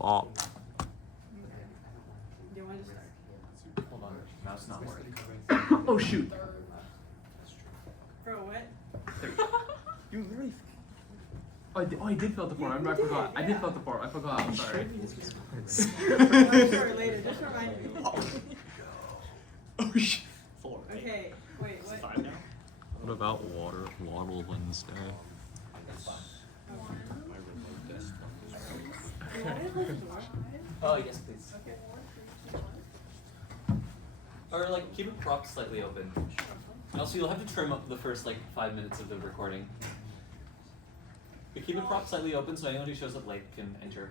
Bop. Okay. Do you want to start? Hold on, mouse not working. Oh shoot! For what? You really. Oh, I did fill out the form. I remember. I forgot. I did fill out the form. I forgot. I'm sorry. I'm sure later. Just remind me. Oh shit. 4. Right? Okay. Wait. Is it What? 5 now? What about Waddle Wednesday? That's fine. My remote desktop is Oh, yes, please. Okay. Or like keep it propped slightly open. And also, you'll have to trim up the first like 5 minutes of the recording. But keep it propped slightly open so anyone who shows up late can enter.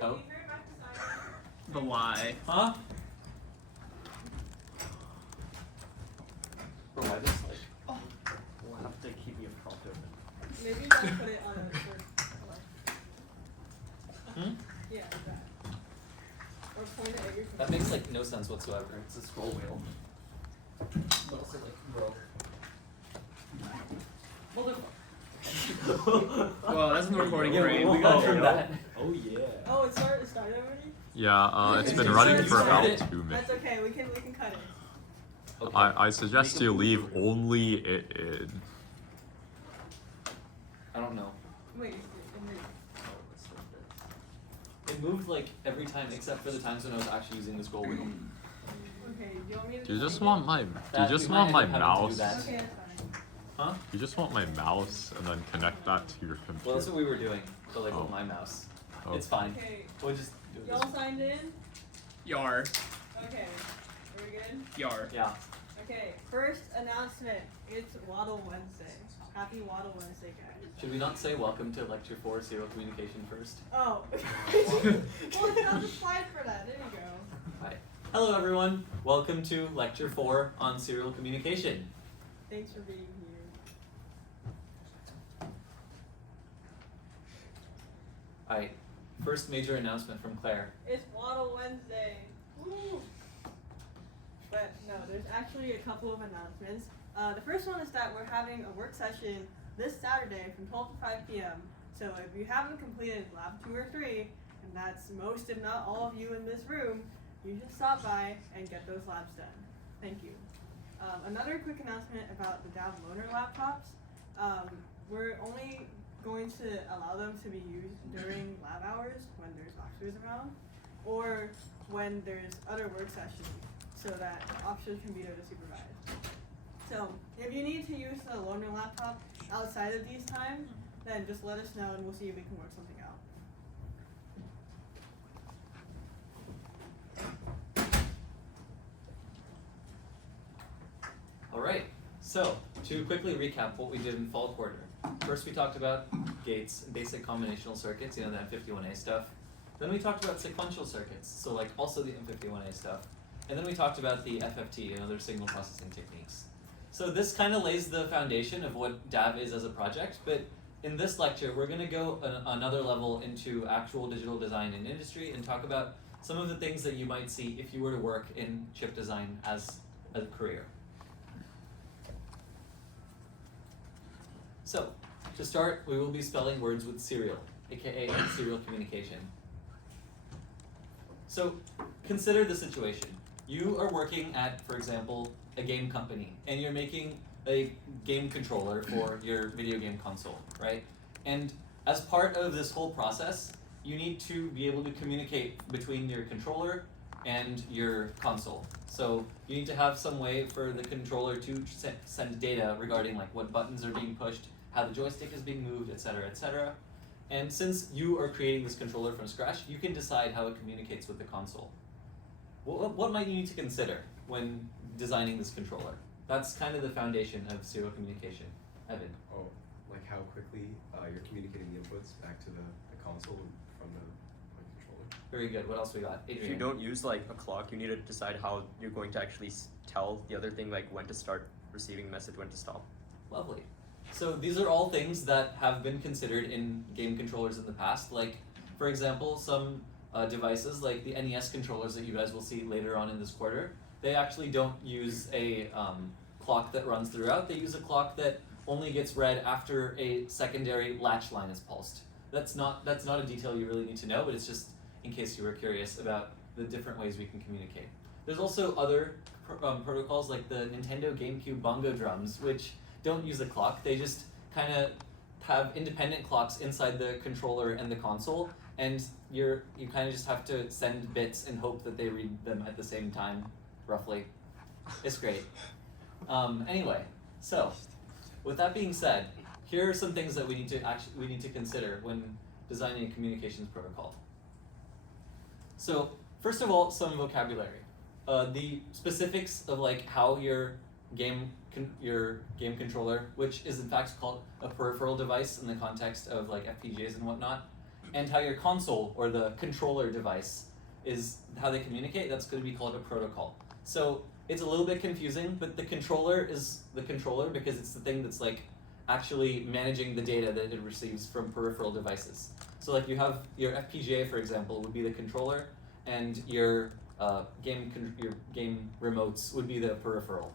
Oh, The lie. huh? Or why this like? We'll have to keep it propped open. Maybe you can put it on a first. Hmm? Yeah, that. Or point it at your That makes like no sense whatsoever. It's a scroll wheel. But also like, bro. Well, that's in the recording Yeah, frame. we gotta trim that. Oh yeah. Oh, it started already? Yeah, it's been It's running already for about started. 2 minutes. That's okay. We can cut it. Okay. I suggest you leave only it in. I don't know. Wait. It moved like every time except for the times when I was actually using the scroll wheel. Okay. Do you want me to? Do you just it? want my? Do you That just we want might my end up having to mouse? do that. Okay, that's fine. Huh? You just want my mouse and then connect that to your computer. Well, that's what we were doing, but like Oh. with my mouse. Oh. It's fine. Okay. We'll just do it this Y'all way. signed in? Yar. Okay. Are we good? Yar. Yeah. Okay. First announcement. It's Waddle Wednesday. Happy Waddle Wednesday, guys. Should we not say welcome to lecture 4 serial communication first? Oh. Well, it's on the slide for that. There you go. Hi. Hello everyone. Welcome to lecture 4 on serial communication. Thanks for being here. Alright. First major announcement from Claire. It's Waddle Wednesday. Woo! But no, there's actually a couple of announcements. The first one is that we're having a work session this Saturday from 12 to 5 p.m. So if you haven't completed Lab 2 or 3, and that's most if not all of you in this room, you should stop by and get those labs done. Thank you. Another quick announcement about the DAV loaner laptops. We're only going to allow them to be used during lab hours when there's officers around, or when there's other work sessions, so that officers can be there to supervise. So if you need to use the loaner laptop outside of these times, then just let us know and we'll see if we can work something out. Alright, so to quickly recap what we did in fall quarter. First we talked about gates, basic combinational circuits, you know, the M51A stuff. Then we talked about sequential circuits, so like also the M51A stuff. And then we talked about the FFT and other signal processing techniques. So this kind of lays the foundation of what DAV is as a project, but in this lecture we're going to go another level into actual digital design in industry and talk about some of the things that you might see if you were to work in chip design as a career. So, to start, we will be spelling words with serial, aka serial communication. So, consider the situation. You are working at, for example, a game company, and you're making a game controller for your video game console, right? And as part of this whole process, you need to be able to communicate between your controller and your console. So you need to have some way for the controller to send data regarding like what buttons are being pushed, how the joystick is being moved, etc., etc. And since you are creating this controller from scratch, you can decide how it communicates with the console. What might you need to consider when designing this controller? That's kind of the foundation of serial communication. Evan. Oh, like how quickly you're communicating the inputs back to the console from the controller. Very good. What else we got? Adrian. If you don't use like a clock, you need to decide how you're going to actually tell the other thing like when to start receiving a message, when to stop. Lovely. So these are all things that have been considered in game controllers in the past. Like, for example, some devices like the NES controllers that you guys will see later on in this quarter, they actually don't use a clock that runs throughout. They use a clock that only gets read after a secondary latch line is pulsed. that's not a detail you really need to know, but it's just in case you were curious about the different ways we can communicate. There's also other protocols like the Nintendo GameCube bongo drums, which don't use a clock. They just kind of have independent clocks inside the controller and the console, and you kind of just have to send bits and hope that they read them at the same time, roughly. It's great. Anyway, so with that being said, here are some things that we need to consider when designing a communications protocol. So first of all, some vocabulary. The specifics of like how your game controller, which is in fact called a peripheral device in the context of like FPGAs and whatnot, and how your console or the controller device is how they communicate, that's going to be called a protocol. So it's a little bit confusing, but the controller is the controller because it's the thing that's like actually managing the data that it receives from peripheral devices. So like you have your FPGA, for example, would be the controller, and your game remotes would be the peripheral.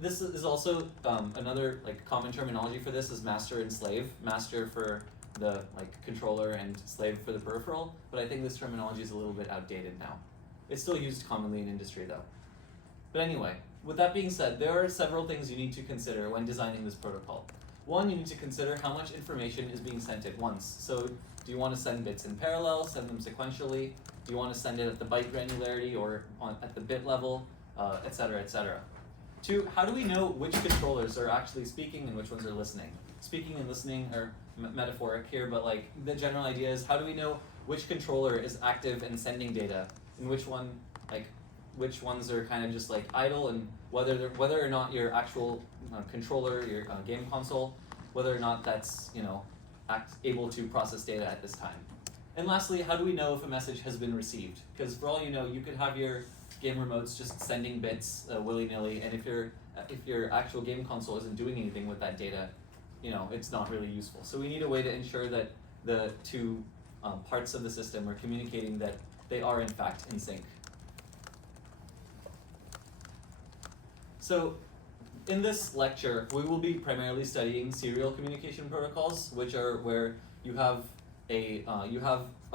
This is also another like common terminology for this is master and slave. Master for the like controller and slave for the peripheral, but I think this terminology is a little bit outdated now. It's still used commonly in industry though. But anyway, with that being said, there are several things you need to consider when designing this protocol. One, you need to consider how much information is being sent at once. So do you want to send bits in parallel, send them sequentially? Do you want to send it at the byte granularity or at the bit level, et cetera, et cetera? Two, how do we know which controllers are actually speaking and which ones are listening? Speaking and listening are metaphoric here, but like the general idea is how do we know which controller is active and sending data and which ones are kind of just like idle, and whether or not your actual controller, your game console, whether or not that's able to process data at this time. And lastly, how do we know if a message has been received? Because for all you know, you could have your game remotes just sending bits willy-nilly, and if your actual game console isn't doing anything with that data, it's not really useful. So we need a way to ensure that the two parts of the system are communicating that they are in fact in sync. So in this lecture, we will be primarily studying serial communication protocols, which are where you have a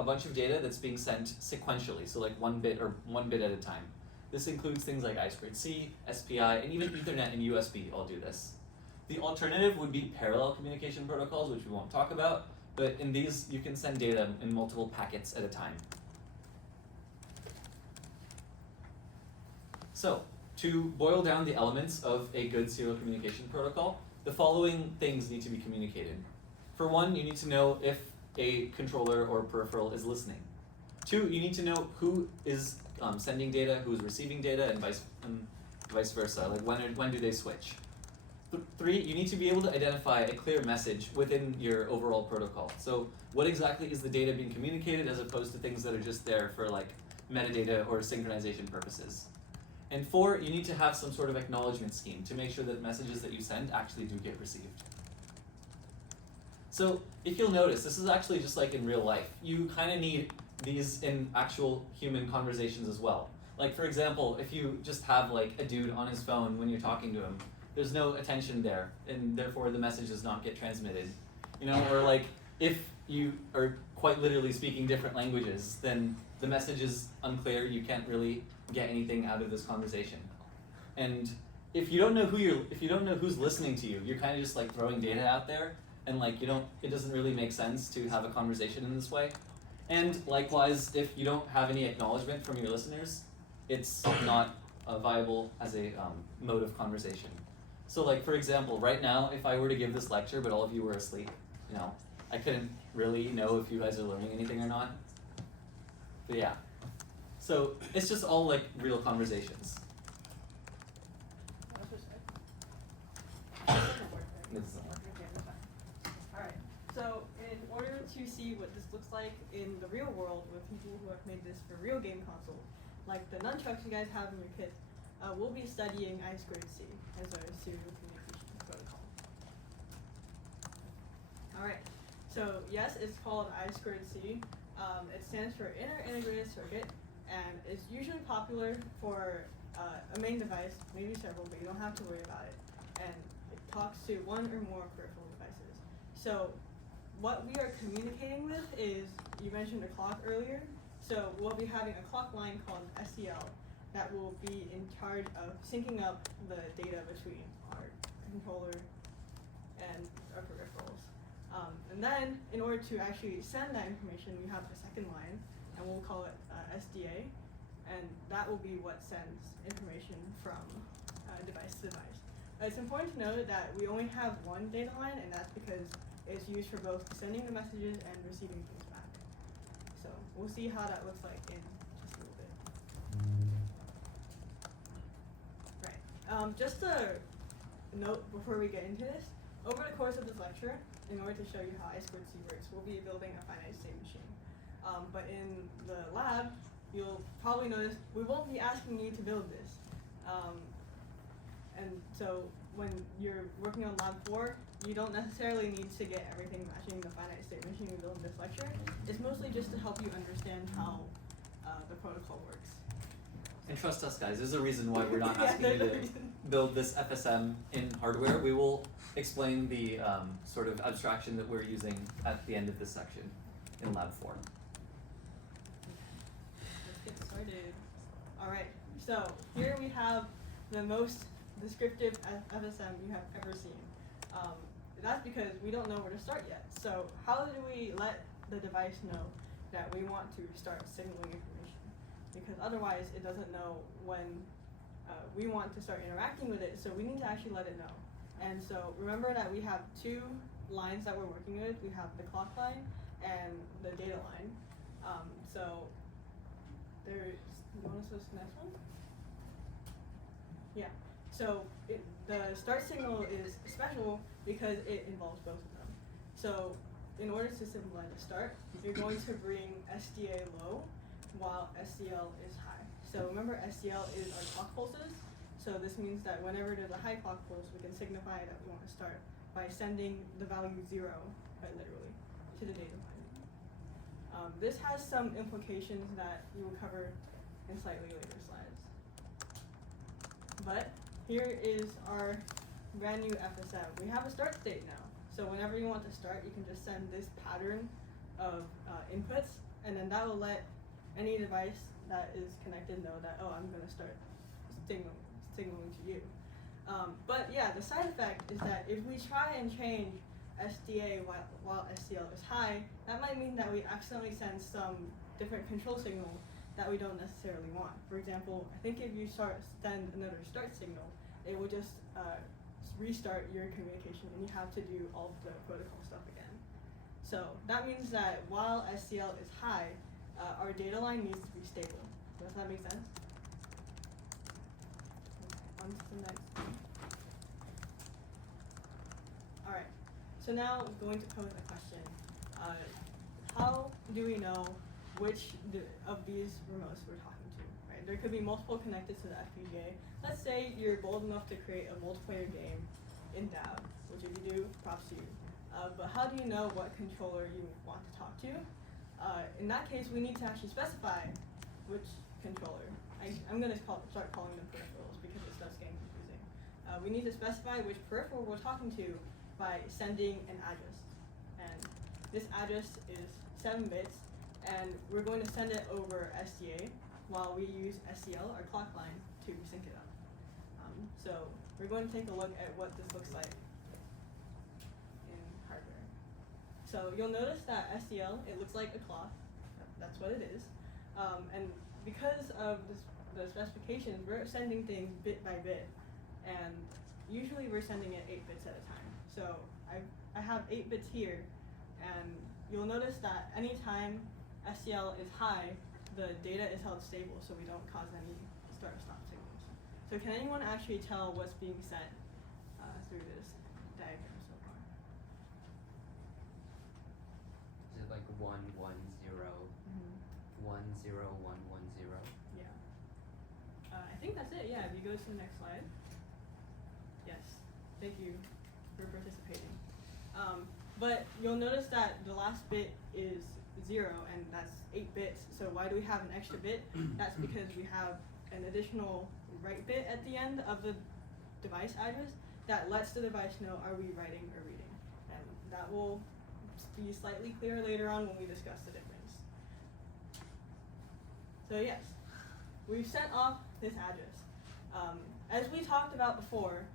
bunch of data that's being sent sequentially, so like one bit at a time. This includes things like I2C, SPI, and even Ethernet and USB all do this. The alternative would be parallel communication protocols, which we won't talk about, but in these you can send data in multiple packets at a time. So, to boil down the elements of a good serial communication protocol, the following things need to be communicated. For one, you need to know if a controller or peripheral is listening. Two, you need to know who is sending data, who's receiving data, and vice versa. Like when do they switch? Three, you need to be able to identify a clear message within your overall protocol. So what exactly is the data being communicated as opposed to things that are just there for like metadata or synchronization purposes. And four, you need to have some sort of acknowledgement scheme to make sure that messages that you send actually do get received. So if you'll notice, this is actually just like in real life. You kind of need these in actual human conversations as well. Like for example, if you just have like a dude on his phone when you're talking to him, there's no attention there, and therefore the message does not get transmitted. Or like if you are quite literally speaking different languages, then the message is unclear, you can't really get anything out of this conversation. And if you don't know who's listening to you, you're kind of just like throwing data out there, and like it doesn't really make sense to have a conversation in this way. And likewise, if you don't have any acknowledgement from your listeners, it's not viable as a mode of conversation. So like for example, right now, if I were to give this lecture but all of you were asleep, I couldn't really know if you guys are learning anything or not. But yeah. So it's just all like real conversations. It doesn't work. Okay, that's fine. Alright, so in order to see what this looks like in the real world with people who have made this for real game console, like the nunchucks you guys have in your kit, we'll be studying I2C as our serial communication protocol. Alright, so yes, it's called I2C. It stands for Inter-Integrated Circuit, and it's usually popular for a main device, maybe several, but you don't have to worry about it. And it talks to one or more peripheral devices. So what we are communicating with is, you mentioned a clock earlier, so we'll be having a clock line called SCL that will be in charge of syncing up the data between our controller and our peripherals. And then, in order to actually send that information, we have a second line, and we'll call it SDA, and that will be what sends information from device to device. It's important to note that we only have one data line, and that's because it's used for both sending the messages and receiving things back. So we'll see how that looks like in just a little bit. Right. Just a note before we get into this, over the course of this lecture, in order to show you how I2C works, we'll be building a finite state machine. But in the lab, you'll probably notice we won't be asking you to build this. And so when you're working on lab 4, you don't necessarily need to get everything matching the finite state machine we built in this lecture. It's mostly just to help you understand how the protocol works. And trust us, guys. There's a reason why we're not Yeah, asking you there's a to reason. build this FSM in hardware. We will explain the sort of abstraction that we're using at the end of this section in lab 4. Let's get started. Alright, so here we have the most descriptive FSM you have ever seen. That's because we don't know where to start yet. So how do we let the device know that we want to start signaling information? Because otherwise it doesn't know when we want to start interacting with it, so we need to actually let it know. And so remember that we have two lines that we're working with. We have the clock line and the data line. So there's, you want to switch to the next one? Yeah. So the start signal is special because it involves both of them. So in order to symbolize the start, you're going to bring SDA low while SCL is high. So remember, SCL is our clock pulses. So this means that whenever there's a high clock pulse, we can signify that we want to start by sending the value 0, quite literally, to the data line. This has some implications that we will cover in slightly later slides. But here is our brand new FSM. We have a start state now. So whenever you want to start, you can just send this pattern of inputs, and then that will let any device that is connected know that, oh, I'm going to start signaling to you. But yeah, the side effect is that if we try and change SDA while SCL is high, that might mean that we accidentally send some different control signal that we don't necessarily want. For example, I think if you send another start signal, it will just restart your communication, and you have to do all of the protocol stuff again. So that means that while SCL is high, our data line needs to be stable. Does that make sense? Okay, on to the next one. Alright, so now I'm going to pose a question. How do we know which of these remotes we're talking to? Right? There could be multiple connected to the FPGA. Let's say you're bold enough to create a multiplayer game in DAV, which if you do, props to you. But how do you know what controller you want to talk to? In that case, we need to actually specify which controller. I'm going to start calling them peripherals because it starts getting confusing. We need to specify which peripheral we're talking to by sending an address. And this address is 7 bits, and we're going to send it over SDA while we use SCL, our clock line, to sync it up. So we're going to take a look at what this looks like in hardware. So you'll notice that SCL, it looks like a clock. That's what it is. And because of the specifications, we're sending things bit by bit, and usually we're sending it 8 bits at a time. So I have 8 bits here, and you'll notice that anytime SCL is high, the data is held stable, so we don't cause any start-stop signals. So can anyone actually tell what's being sent through this diagram so far? Is it like 1 1 0 1 0 1 1 0? Yeah. I think that's it. Yeah. If you go to the next slide. Yes. Thank you for participating. But you'll notice that the last bit is 0, and that's 8 bits. So why do we have an extra bit? That's because we have an additional write bit at the end of the device address that lets the device know, are we writing or reading? And that will be slightly clearer later on when we discuss the difference. So yes, we've sent off this address. As we talked about before,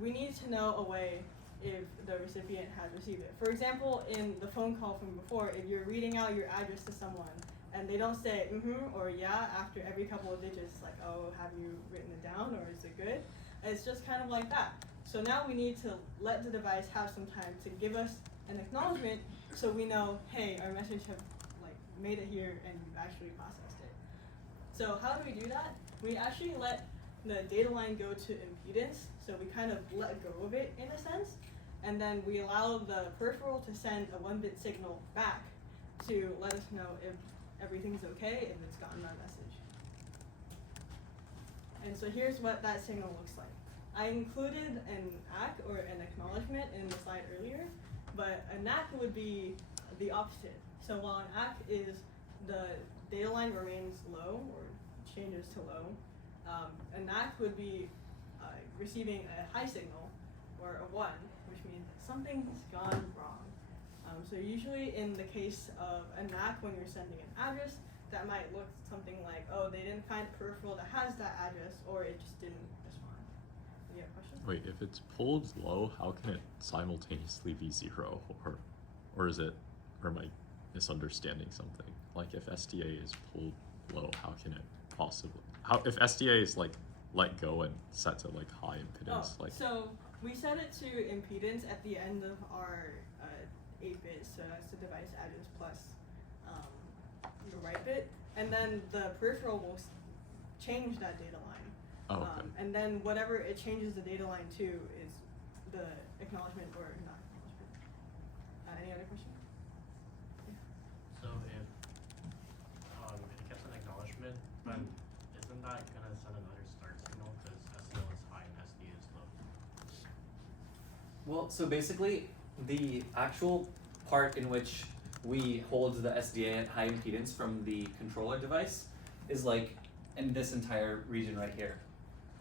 we need to know a way if the recipient has received it. For example, in the phone call from before, if you're reading out your address to someone and they don't say or yeah after every couple of digits, like, oh, have you written it down or is it good? It's just kind of like that. So now we need to let the device have some time to give us an acknowledgement so we know, hey, our message have like made it here and you've actually processed it. So how do we do that? We actually let the data line go to impedance, so we kind of let go of it in a sense, and then we allow the peripheral to send a 1-bit signal back to let us know if everything's okay, if it's gotten our message. And so here's what that signal looks like. I included an ACK or an acknowledgement in the slide earlier, but a NAC would be the opposite. So while an ACK is the data line remains low or changes to low, a NAC would be receiving a high signal or a 1, which means something's gone wrong. So usually in the case of a NAC, when you're sending an address, that might look something like, oh, they didn't find a peripheral that has that address, or it just didn't respond. You have a question? Wait, if it's pulled low, how can it simultaneously be 0? Or is it, or am I misunderstanding something? Like if SDA is pulled low, how can it possibly, if SDA is like let go and set to like high impedance, Oh, so we set it to impedance at the end of our 8 bits, so that's the device address plus the write bit, and then the peripheral will change that data line. Oh, okay. And then whatever it changes the data line to is the acknowledgement or not acknowledgement. Any other questions? So if it gets an acknowledgement, but isn't that gonna send another start signal because SCL is high and SD is low? Well, so basically, the actual part in which we hold the SDA at high impedance from the controller device is like in this entire region right here.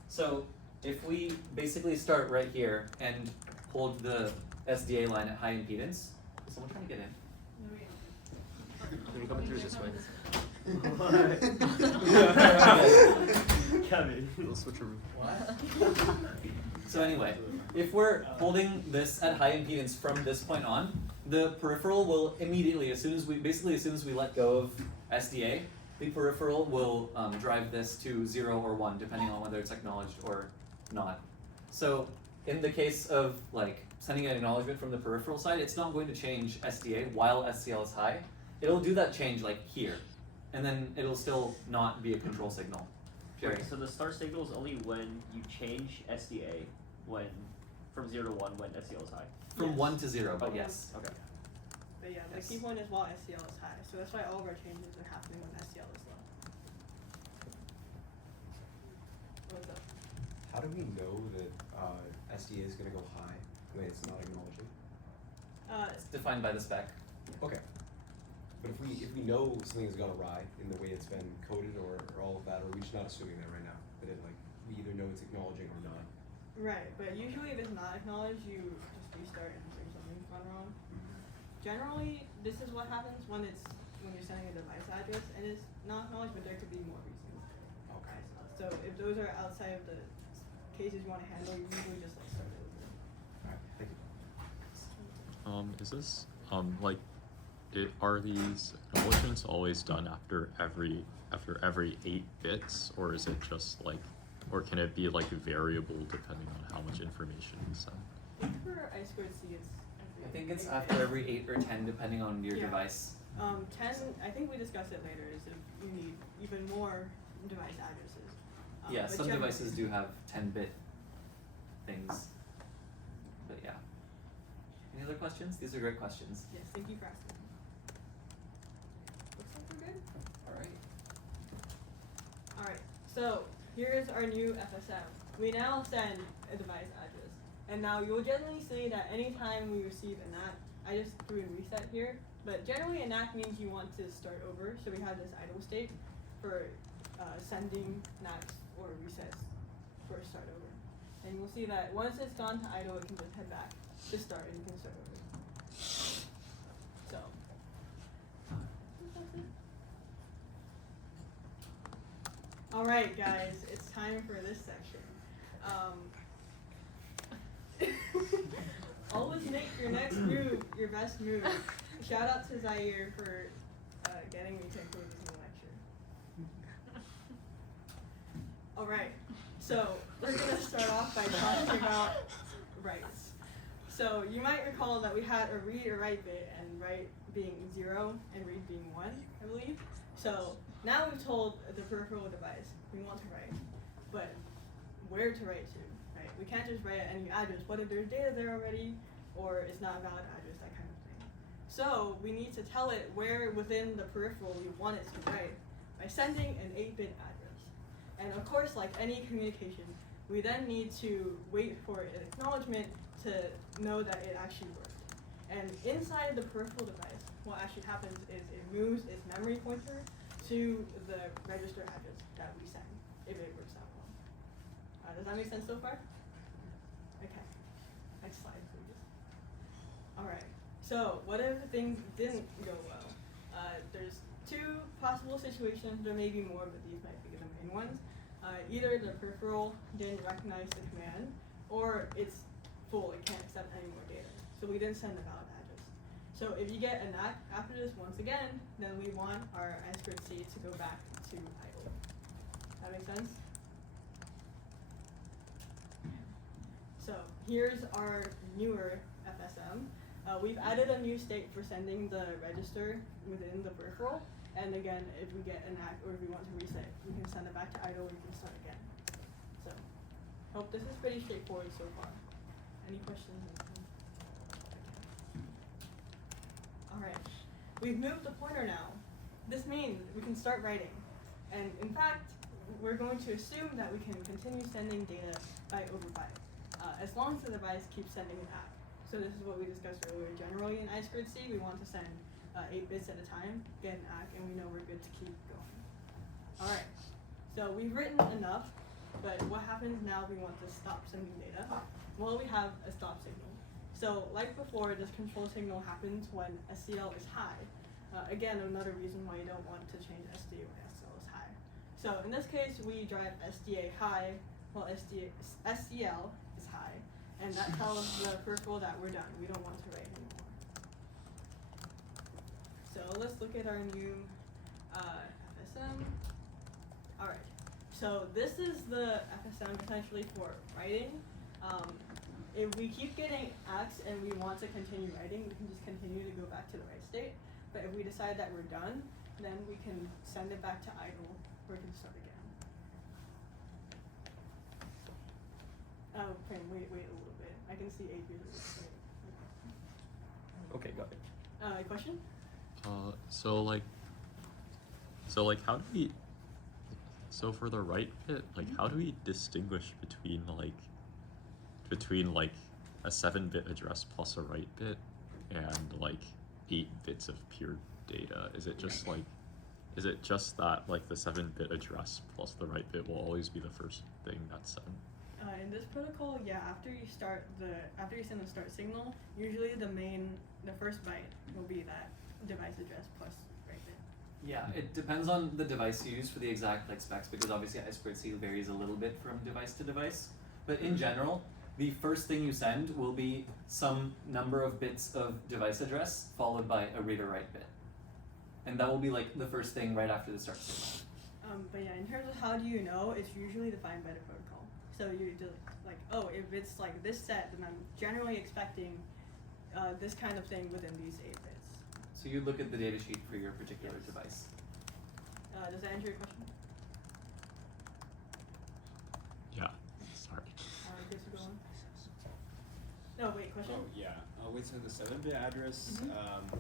So if we basically start right here and hold the SDA line at high impedance, is someone trying to get in? You're coming through this way. Kevin. We'll switch a room. What? So anyway, if we're holding this at high impedance from this point on, the peripheral will immediately, as soon as we let go of SDA, the peripheral will drive this to 0 or 1, depending on whether it's acknowledged or not. So in the case of like sending an acknowledgement from the peripheral side, it's not going to change SDA while SCL is high. It'll do that change like here, and then it'll still not be a control signal. Jerry. Right, so the start signal is only when you change SDA from 0 to 1 when SCL is high. From Yes. 1 to 0, but yes. Okay. But yeah, the Yes. key point is while SCL is high, so that's why all of our changes are happening when SCL is low. What was that? How do we know that SDA is going to go high when it's not acknowledging? It's defined by the spec. Okay. But if we know something has gone awry in the way it's been coded or all of that, or are we just not assuming that right now? That it like we either know it's acknowledging or not. Right, but usually if it's not acknowledged, you just restart and say something's gone wrong. Generally, this is what happens when you're sending a device address and it's not acknowledged, but there could be more reasons. Okay. So if those are outside of the cases you want to handle, you usually just like start over. Alright, thank you. Is this are these acknowledgements always done after every 8 bits, or is it just like, or can it be like variable depending on how much information you send? I think for I2C it's I think it's after every 8 or 10, depending on your Yeah. device. 10, I think we discuss it later, is if you need even more device addresses. Yeah, but some generally- devices do have 10-bit things. But yeah. Any other questions? These are great questions. Yes, thank you for asking. Looks like we're good. Alright, so here's our new FSM. We now send a device address. And now you'll generally see that anytime we receive a NAC, I just threw a reset here, but generally a NAC means you want to start over, so we have this idle state for sending NACs or resets for start over. And you'll see that once it's gone to idle, it can just head back to start and you can start over. Alright guys, it's time for this section. Always make your next move your best move. Shout out to Zaire for getting me to include this in the lecture. Alright, so we're gonna start off by talking about writes. So you might recall that we had a read or write bit, and write being 0 and read being 1, I believe. So now we've told the peripheral device we want to write, but where to write to, right? We can't just write at any address. What if there's data there already, or it's not a valid address, that kind of thing. So we need to tell it where within the peripheral we want it to write by sending an 8-bit address. And of course, like any communication, we then need to wait for an acknowledgement to know that it actually worked. And inside the peripheral device, what actually happens is it moves its memory pointer to the register address that we send, if it works out well. Does that make sense so far? Okay. Next slide, please. Alright, so what if things didn't go well? There's 2 possible situations, there may be more, but these might be the main ones. Either the peripheral didn't recognize the command, or it's full, it can't accept any more data. So we didn't send a valid address. So if you get an ACK after this once again, then we want our I2C to go back to idle. That make sense? So here's our newer FSM. We've added a new state for sending the register within the peripheral. And again, if we get an ACK or if we want to reset, we can send it back to idle, we can start again. So, hope this is pretty straightforward so far. Any questions? Alright, we've moved the pointer now. This means we can start writing. And in fact, we're going to assume that we can continue sending data by overbyte, as long as the device keeps sending an ACK. So this is what we discussed earlier. Generally in I2C, we want to send 8 bits at a time, get an ACK, and we know we're good to keep going. Alright, so we've written enough, but what happens now if we want to stop sending data? Well, we have a stop signal. So like before, this control signal happens when SCL is high. Again, another reason why you don't want to change SDA when SCL is high. So in this case, we drive SDA high while SCL is high, and that tells the peripheral that we're done. We don't want to write anymore. So let's look at our new FSM. Alright, so this is the FSM essentially for writing. If we keep getting ACKs and we want to continue writing, we can just continue to go back to the write state. But if we decide that we're done, then we can send it back to idle, or we can start again. Oh, okay, wait a little bit. I can see 8 users. Okay, got it. A question? So how do we, so for the write bit, like how do we distinguish between a 7-bit address plus a write bit and like 8 bits of pure data? Is it just that like the 7-bit address plus the write bit will always be the first thing that's sent? In this protocol, yeah, after you send the start signal, usually the first byte will be that device address plus write bit. Yeah, it depends on the device you use for the exact specs, because obviously I2C varies a little bit from device to device. But in general, the first thing you send will be some number of bits of device address followed by a read or write bit. And that will be like the first thing right after the start signal. But yeah, in terms of how do you know, it's usually defined by the protocol. So you do like, oh, if it's like this set, then I'm generally expecting this kind of thing within these 8 bits. So you look at the data sheet for your particular device. Does that answer your question? Yeah, sorry. Good to go on. No, wait, question? Oh yeah. Wait, so the 7-bit address,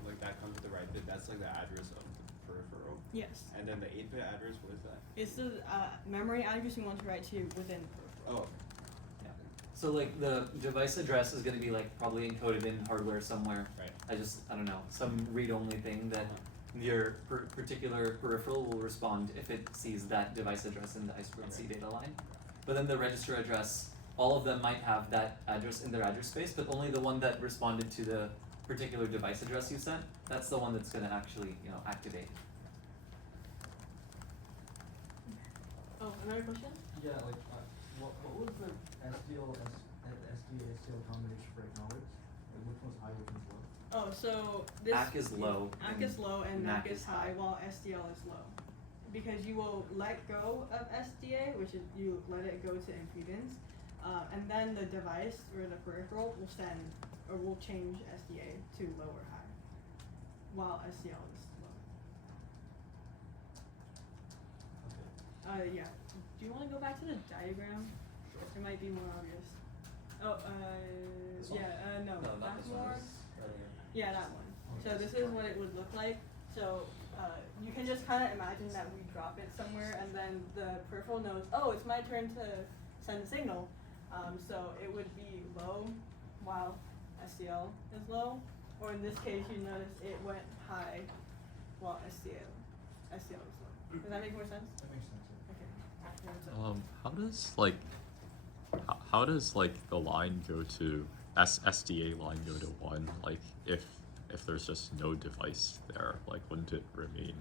like that comes with the write bit. That's like the address of the peripheral. Yes. And then the 8-bit address, what is that? It's the memory address you want to write to within the peripheral. Oh. Yeah. So like the device address is going to be like probably encoded in hardware somewhere. Right. I don't know, some read-only thing that your particular peripheral will respond if it sees that device address in the I2C data line. But then the register address, all of them might have that address in their address space, but only the one that responded to the particular device address you sent, that's the one that's going to actually, activate. Oh, another question? Yeah, like, what was the SDA-STL combination for acknowledge? Like, which one's high, which one's low? Oh, so this ACK is low. ACK is low and MAC is high, while SDL is low. Because you will let go of SDA, which is you let it go to impedance, and then the device or the peripheral will send or will change SDA to low or high, while SDL is low. Okay. Yeah. Do you want to go back to the diagram? It might be more obvious. Oh, This one? yeah, no, No, not that's this one. more. This right here. Yeah, that one. So this is what it would look like. So you can just kind of imagine that we drop it somewhere, and then the peripheral knows, oh, it's my turn to send a signal. So it would be low while SCL is low, or in this case, you notice it went high while SCL is low. Does that make more sense? That makes sense. Yeah. Okay. How does like the line go to SDA line go to 1? Like if there's just no device there, like wouldn't it remain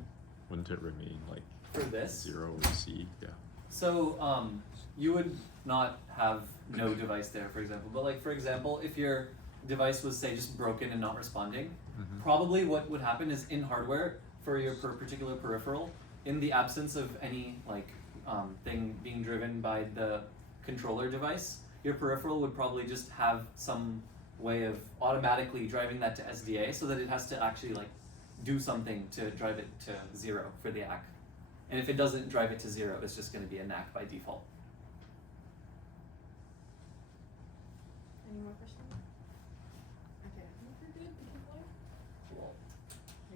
like For this? 0 or C? Yeah. So you would not have no device there, for example. But like for example, if your device was say just broken and not responding, probably what would happen is in hardware for your particular peripheral, in the absence of any like thing being driven by the controller device, your peripheral would probably just have some way of automatically driving that to SDA so that it has to actually like do something to drive it to 0 for the ACK. And if it doesn't drive it to 0, it's just going to be a NAC by default. Any more questions? Okay, I think we're good. Cool.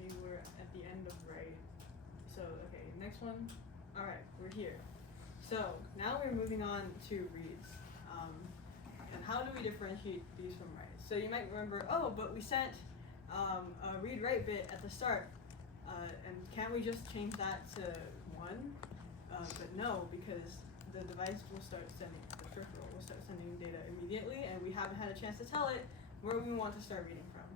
We were at the end of right. So, okay, next one. Alright, we're here. So, now we're moving on to reads. And how do we differentiate these from writes? So you might remember, oh, but we sent a read-write bit at the start. And can't we just change that to 1? But no, because the device will start sending, the peripheral will start sending data immediately, and we haven't had a chance to tell it where we want to start reading from,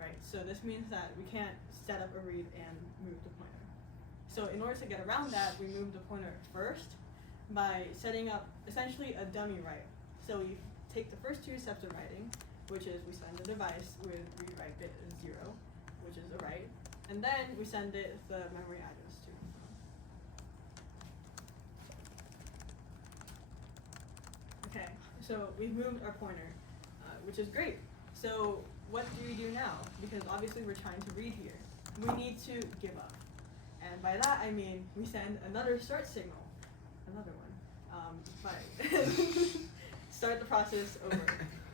right? So this means that we can't set up a read and move the pointer. So in order to get around that, we move the pointer first by setting up essentially a dummy write. So we take the first 2 steps of writing, which is we send the device with read-write bit 0, which is a write, and then we send it the memory address to. Okay, so we've moved our pointer, which is great. So what do we do now? Because obviously we're trying to read here. We need to give up. And by that I mean we send another start signal. Another one. Start the process over.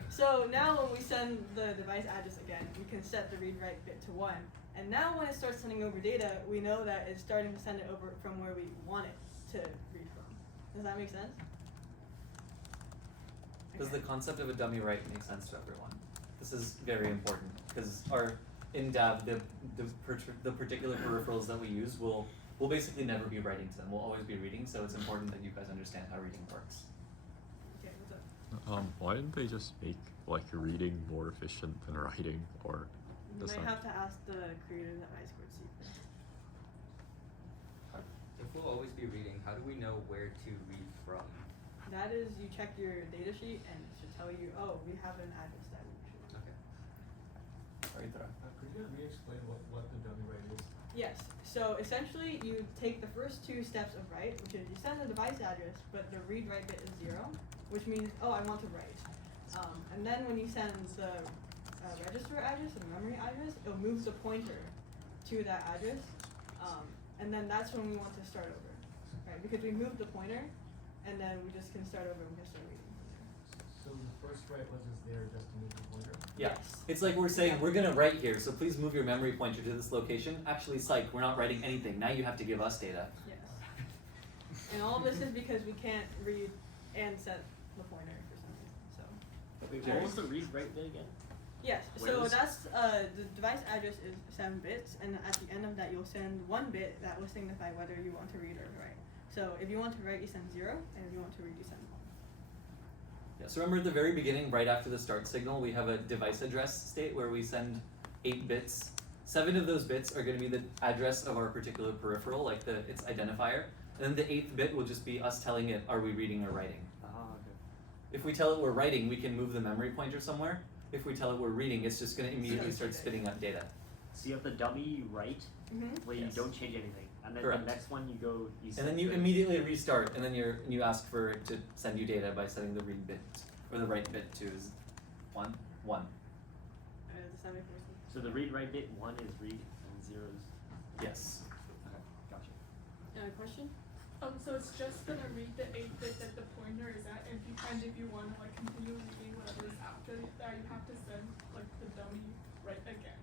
So now when we send the device address again, we can set the read-write bit to 1. And now when it starts sending over data, we know that it's starting to send it over from where we want it to read from. Does that make sense? Does the concept of a dummy write make sense to everyone? This is very important because in DAV, the particular peripherals that we use will basically never be writing to them. We'll always be reading, so it's important that you guys understand how reading works. Okay, what's up? Why didn't they just make like reading more efficient than writing, or You does might that? have to ask the creator that I squared C. If we'll always be reading, how do we know where to read from? That is, you check your data sheet and it should tell you, oh, we have an address that we should. Okay. Right there. Could you re-explain what the dummy write is? Yes. So essentially, you take the first 2 steps of write, which is you send the device address, but the read-write bit is 0, which means, oh, I want to write. And then when you send the register address and memory address, it'll move the pointer to that address, and then that's when we want to start over, right? Because we moved the pointer, and then we just can start over and we can start reading from there. So the first write was just there just to move the pointer? Yeah. Yes. It's like we're saying, we're gonna write here, so please move your memory pointer to this location. Actually, psych, we're not writing anything. Now you have to give us data. Yes. And all of this is because we can't read and set the pointer for some reason, so. Wait, what was the read-write bit again? Yes, Where so is- that's, the device address is 7 bits, and at the end of that you'll send 1 bit that will signify whether you want to read or write. So if you want to write, you send 0, and if you want to read, you send 1. Yeah, so remember at the very beginning, right after the start signal, we have a device address state where we send 8 bits. 7 of those bits are going to be the address of our particular peripheral, like its identifier, and then the 8th bit will just be us telling it, are we reading or writing? Okay. If we tell it we're writing, we can move the memory pointer somewhere. If we tell it we're reading, it's just going to immediately start spitting out data. So you have the dummy write, where you Yes. don't change anything, and then Correct. the next one you go. You And then you immediately restart, and then you ask for it to send you data by setting the read bit or the write bit to 1, 1. Does that make more sense? So the read write bit 1 is read and 0 is. Yes. Okay, gotcha. Question? So it's just gonna read the 8-bit that the pointer is at, and if you want to like continue reading whatever is after that, you have to send like the dummy right again.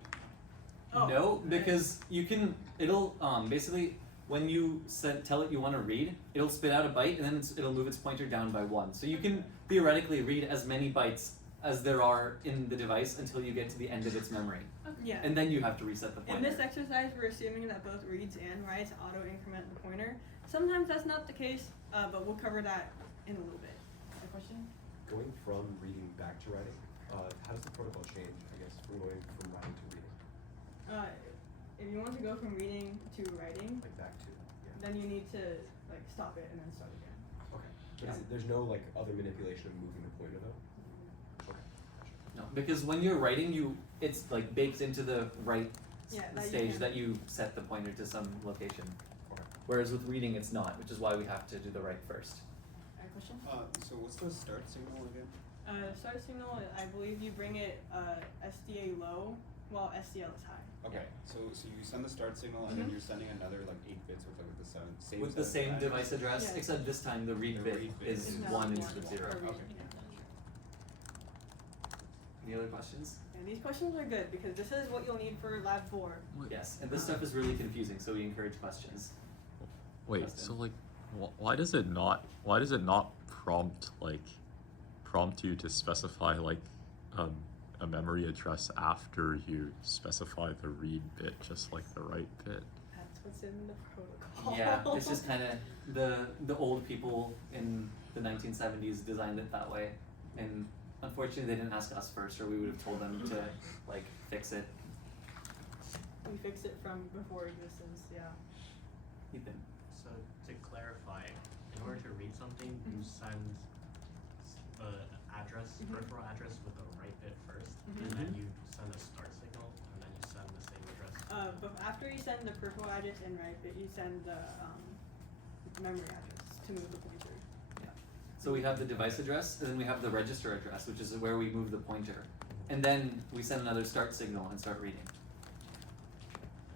Oh, No, because you can. It'll basically when you tell it you want to read, it'll spit out a byte and then it'll move its pointer down by 1. So you can theoretically read as many bytes as there are in the device until you get to the end of its memory, Yeah. and then you have to reset the In pointer. this exercise, we're assuming that both reads and writes auto increment the pointer. Sometimes that's not the case, but we'll cover that in a little bit. A question? Going from reading back to writing, how does the protocol change, I guess, from going from writing to reading? If you want to go from reading to writing, Like back to, yeah. then you need to like stop it and then start again. Okay. But there's no like other manipulation of moving the pointer though? Okay. No, because when you're writing, it's like baked into the write Yeah, that you stage can- that you set the pointer to some location. Okay. Whereas with reading, it's not, which is why we have to do the write first. Question? So what's the start signal again? Start signal, I believe you bring it SDA low while SDL is high. Okay, so you send the start signal and then you're sending another like 8 bits with like same With the set of same values? device address, Yeah. except this time the read The bit read bit is is now 1 one instead of 0. or read, Okay. Any other questions? And these questions are good because this is what you'll need for lab 4. Yes, and this stuff is really confusing, so we encourage questions. Wait, Justin. so like, why does it not prompt you to specify like a memory address after you specify the read bit, just like the write bit? That's what's in the protocol. Yeah, it's just kind of the old people in the 1970s designed it that way, and unfortunately they didn't ask us first, or we would have told them to like fix it. We fix it from before existence, yeah. Ethan. So to clarify, in order to read something, you send the address, peripheral address with the write bit first, and then you send a start signal, and then you send the same address. But after you send the peripheral address and write bit, you send the memory address to move the pointer. So we have the device address, and then we have the register address, which is where we move the pointer, and then we send another start signal and start reading.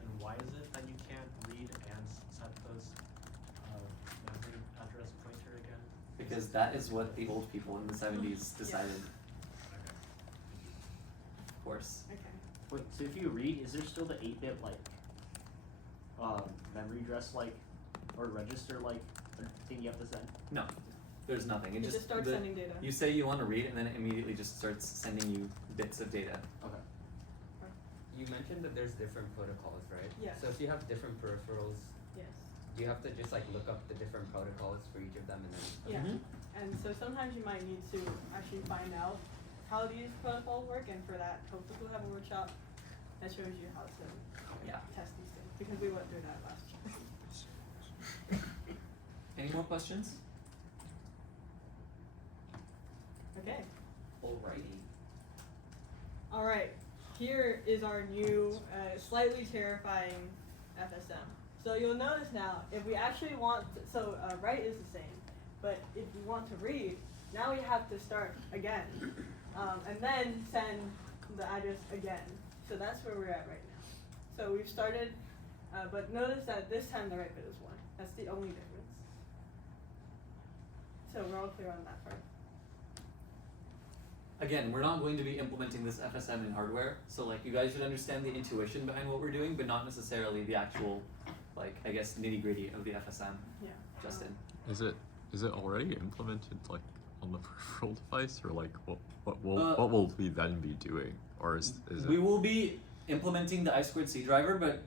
And why is it that you can't read and set those memory address pointer again? Because that is what the old people in the 70s decided, Okay. of course. Okay. Wait, so if you read, is there still the 8-bit like memory address like or register like thing you have to send? No, there's nothing. It You just start sending data. You say you want to read, and then it immediately just starts sending you bits of data. Okay. You mentioned that there's different protocols, right? Yes. So if you have different peripherals, Yes. do you have to just like look up the different protocols for each of them and then? Yeah. Mhm. And so sometimes you might need to actually find out how these protocols work, and for that, hopefully we'll have a workshop that shows you how to Yeah. test these things, because we went through that last year. Any more questions? Okay. Alrighty. All right. Here is our new, slightly terrifying FSM. So you'll notice now, if we actually want, write is the same, but if we want to read, now we have to start again, and then send the address again. So that's where we're at right now. So we've started, but notice that this time the write bit is 1. That's the only difference. So we're all clear on that part. Again, we're not going to be implementing this FSM in hardware, so like you guys should understand the intuition behind what we're doing, but not necessarily the actual, like I guess nitty gritty of the FSM. Yeah. Justin. Is it already implemented like on the peripheral device, or like what will we then be doing, or is We it? will be implementing the I2C driver, but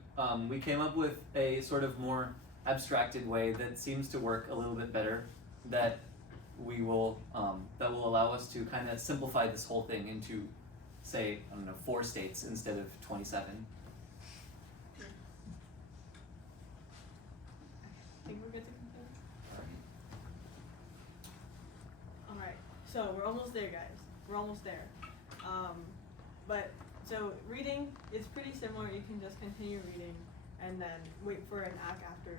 we came up with a sort of more abstracted way that seems to work a little bit better, that will allow us to kind of simplify this whole thing into, say, I don't know, 4 states instead of 27. I think we're good to continue. So we're almost there, guys. We're almost there. But so reading is pretty similar. You can just continue reading and then wait for an ACK after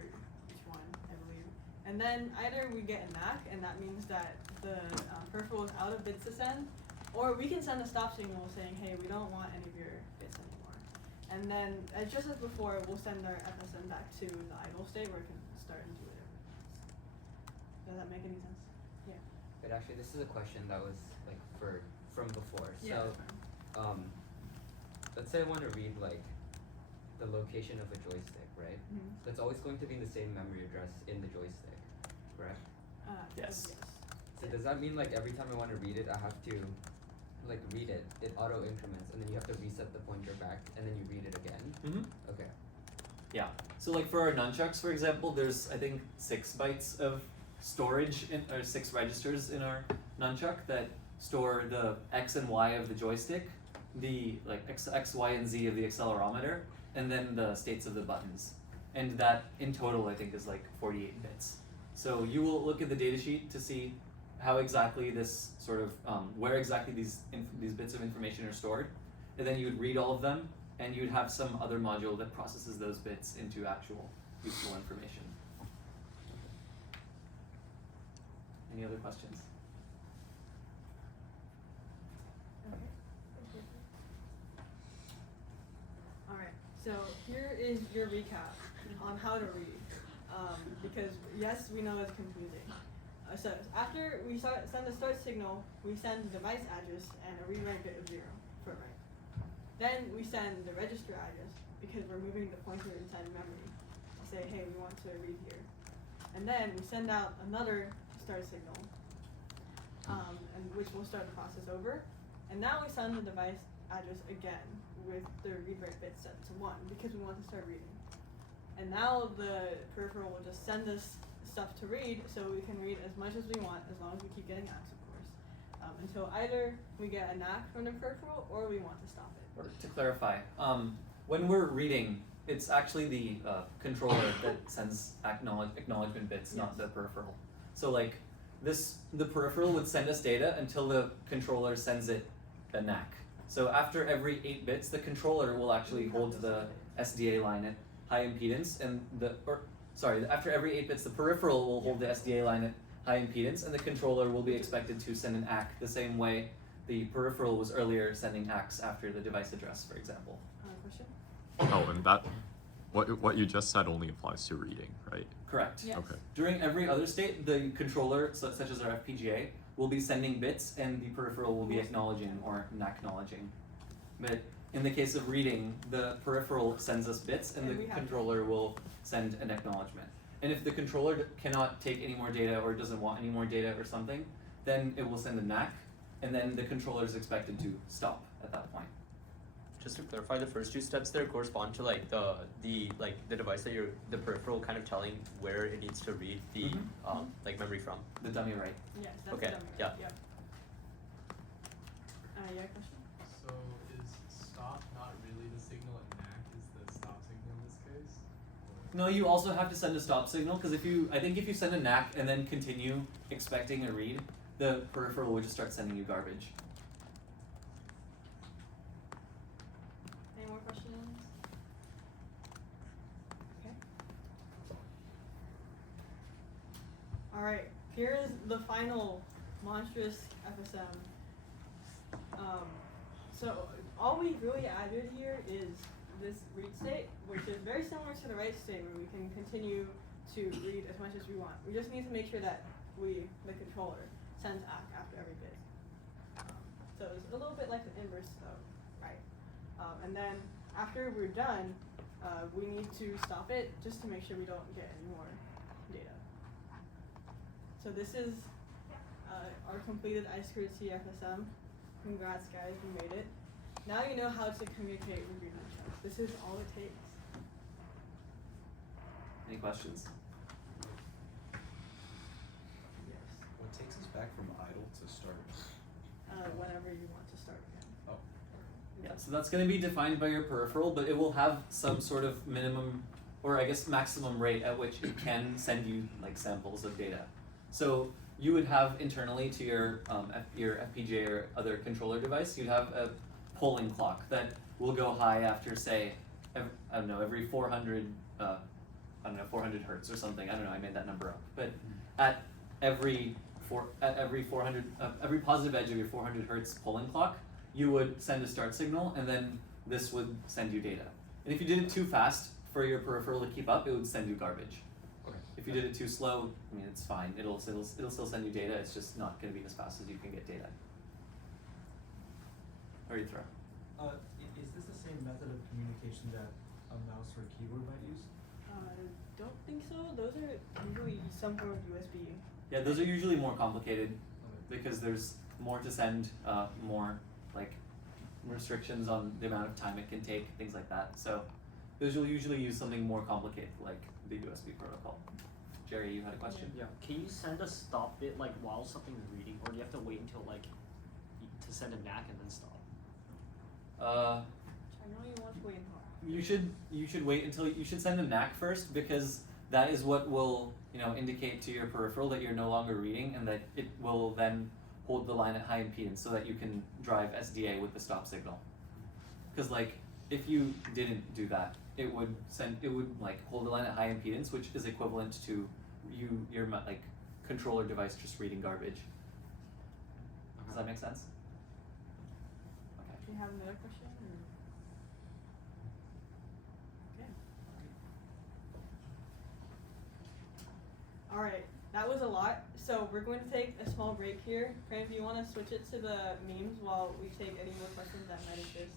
each one, I believe. And then either we get an ACK, and that means that the peripheral is out of bits to send, or we can send a stop signal saying, hey, we don't want any of your bits anymore. And then, just as before, we'll send our FSM back to the idle state where it can start and do whatever it wants. Does that make any sense? Yeah. But actually, this is a question that was like from before. Yeah. So, let's say I want to read like the location of a joystick, right? Mm-hmm. So it's always going to be in the same memory address in the joystick, correct? Yes. So does that mean like every time I want to read it, I have to like read it, it auto increments, and then you have to reset the pointer back, and then you read it again? Mm-hmm. Okay. Yeah. So like for our nunchucks, for example, there's I think 6 bytes of storage or 6 registers in our nunchuck that store the X and Y of the joystick, the like X, Y, and Z of the accelerometer, and then the states of the buttons. And that in total I think is like 48 bits. So you will look at the datasheet to see how exactly this sort of where exactly these bits of information are stored, and then you would read all of them, and you would have some other module that processes those bits into actual useful information. Any other questions? Okay. Alright, so here is your recap on how to read. Because yes, we know it's confusing. So after we send the start signal, we send the device address and a read-write bit of 0 for write. Then we send the register address because we're moving the pointer inside memory to say, hey, we want to read here. And then we send out another start signal, and which will start the process over. And now we send the device address again with the read-write bit set to 1 because we want to start reading. And now the peripheral will just send us stuff to read, so we can read as much as we want, as long as we keep getting ACKs, of course. Until either we get an ACK from the peripheral, or we want to stop it. Or to clarify, when we're reading, it's actually the controller that sends acknowledgement bits, not the peripheral. So like the peripheral would send us data until the controller sends it a NAC. So after every 8 bits, the controller will actually hold the SDA line at high impedance, and after every 8 bits, the peripheral will hold the SDA line at high impedance, and the controller will be expected to send an ACK the same way the peripheral was earlier sending ACKs after the device address, for example. Question? Oh, and that, what you just said only applies to reading, right? Correct. Yes. Okay. During every other state, the controller, such as our FPGA, will be sending bits, and the peripheral will be acknowledging or acknowledging. But in the case of reading, the peripheral sends us bits, and the controller will send an acknowledgement. And if the controller cannot take any more data or doesn't want any more data or something, then it will send a NAC, and then the controller is expected to stop at that point. Just to clarify, the first 2 steps there correspond to like the device that the peripheral kind of telling where it needs to read the like memory from. The dummy write. Yes, that's Okay, the dummy yeah. write. Yep. Yeah, question? So is stop not really the signal and NAC is the stop signal in this case? Or? No, you also have to send a stop signal, because if you send a NAC and then continue expecting a read, the peripheral will just start sending you garbage. Any more questions? Okay. Alright, here is the final monstrous FSM. So all we really added here is this read state, which is very similar to the write state where we can continue to read as much as we want. We just need to make sure that the controller, sends ACK after every bit. So it's a little bit like the inverse of right. And then after we're done, we need to stop it just to make sure we don't get any more data. So this is our completed I2C FSM. Congrats guys, we made it. Now you know how to communicate with your nunchucks. This is all it takes. Any questions? Yes. What takes us back from idle to start? Whenever you want to start again. Oh. Yeah, so that's going to be defined by your peripheral, but it will have some sort of minimum, or I guess maximum rate at which it can send you like samples of data. So you would have internally to your your FPGA or other controller device, you'd have a polling clock that will go high after, say, every 400, 400 hertz or something. I don't know. I made that number up. But at every 400, every positive edge of your 400 hertz polling clock, you would send a start signal, and then this would send you data. And if you did it too fast for your peripheral to keep up, it would send you garbage. Okay. If you did it too slow, I mean, it's fine. It'll still send you data. It's just not going to be as fast as you can get data. Or you throw. Is this the same method of communication that a mouse or a keyboard might use? Don't think so. Those are usually some form of USB. Yeah, those are usually more complicated because there's more to send, more like restrictions on the amount of time it can take, things like that. So those will usually use something more complicated like the USB protocol. Jerry, you had a question? Yeah. Can you send a stop bit like while something's reading, or do you have to wait until like to send a NAC and then stop? I know you want to wait hard. You should wait until you should send a NAC first, because that is what will, you know, indicate to your peripheral that you're no longer reading, and that it will then hold the line at high impedance so that you can drive SDA with the stop signal. Because like if you didn't do that, it would like hold the line at high impedance, which is equivalent to your like controller device just reading garbage. Does that make sense? Okay. Do you have another question? Okay. Alright, that was a lot. So we're going to take a small break here. Fran, do you want to switch it to the memes while we take any more questions that might exist?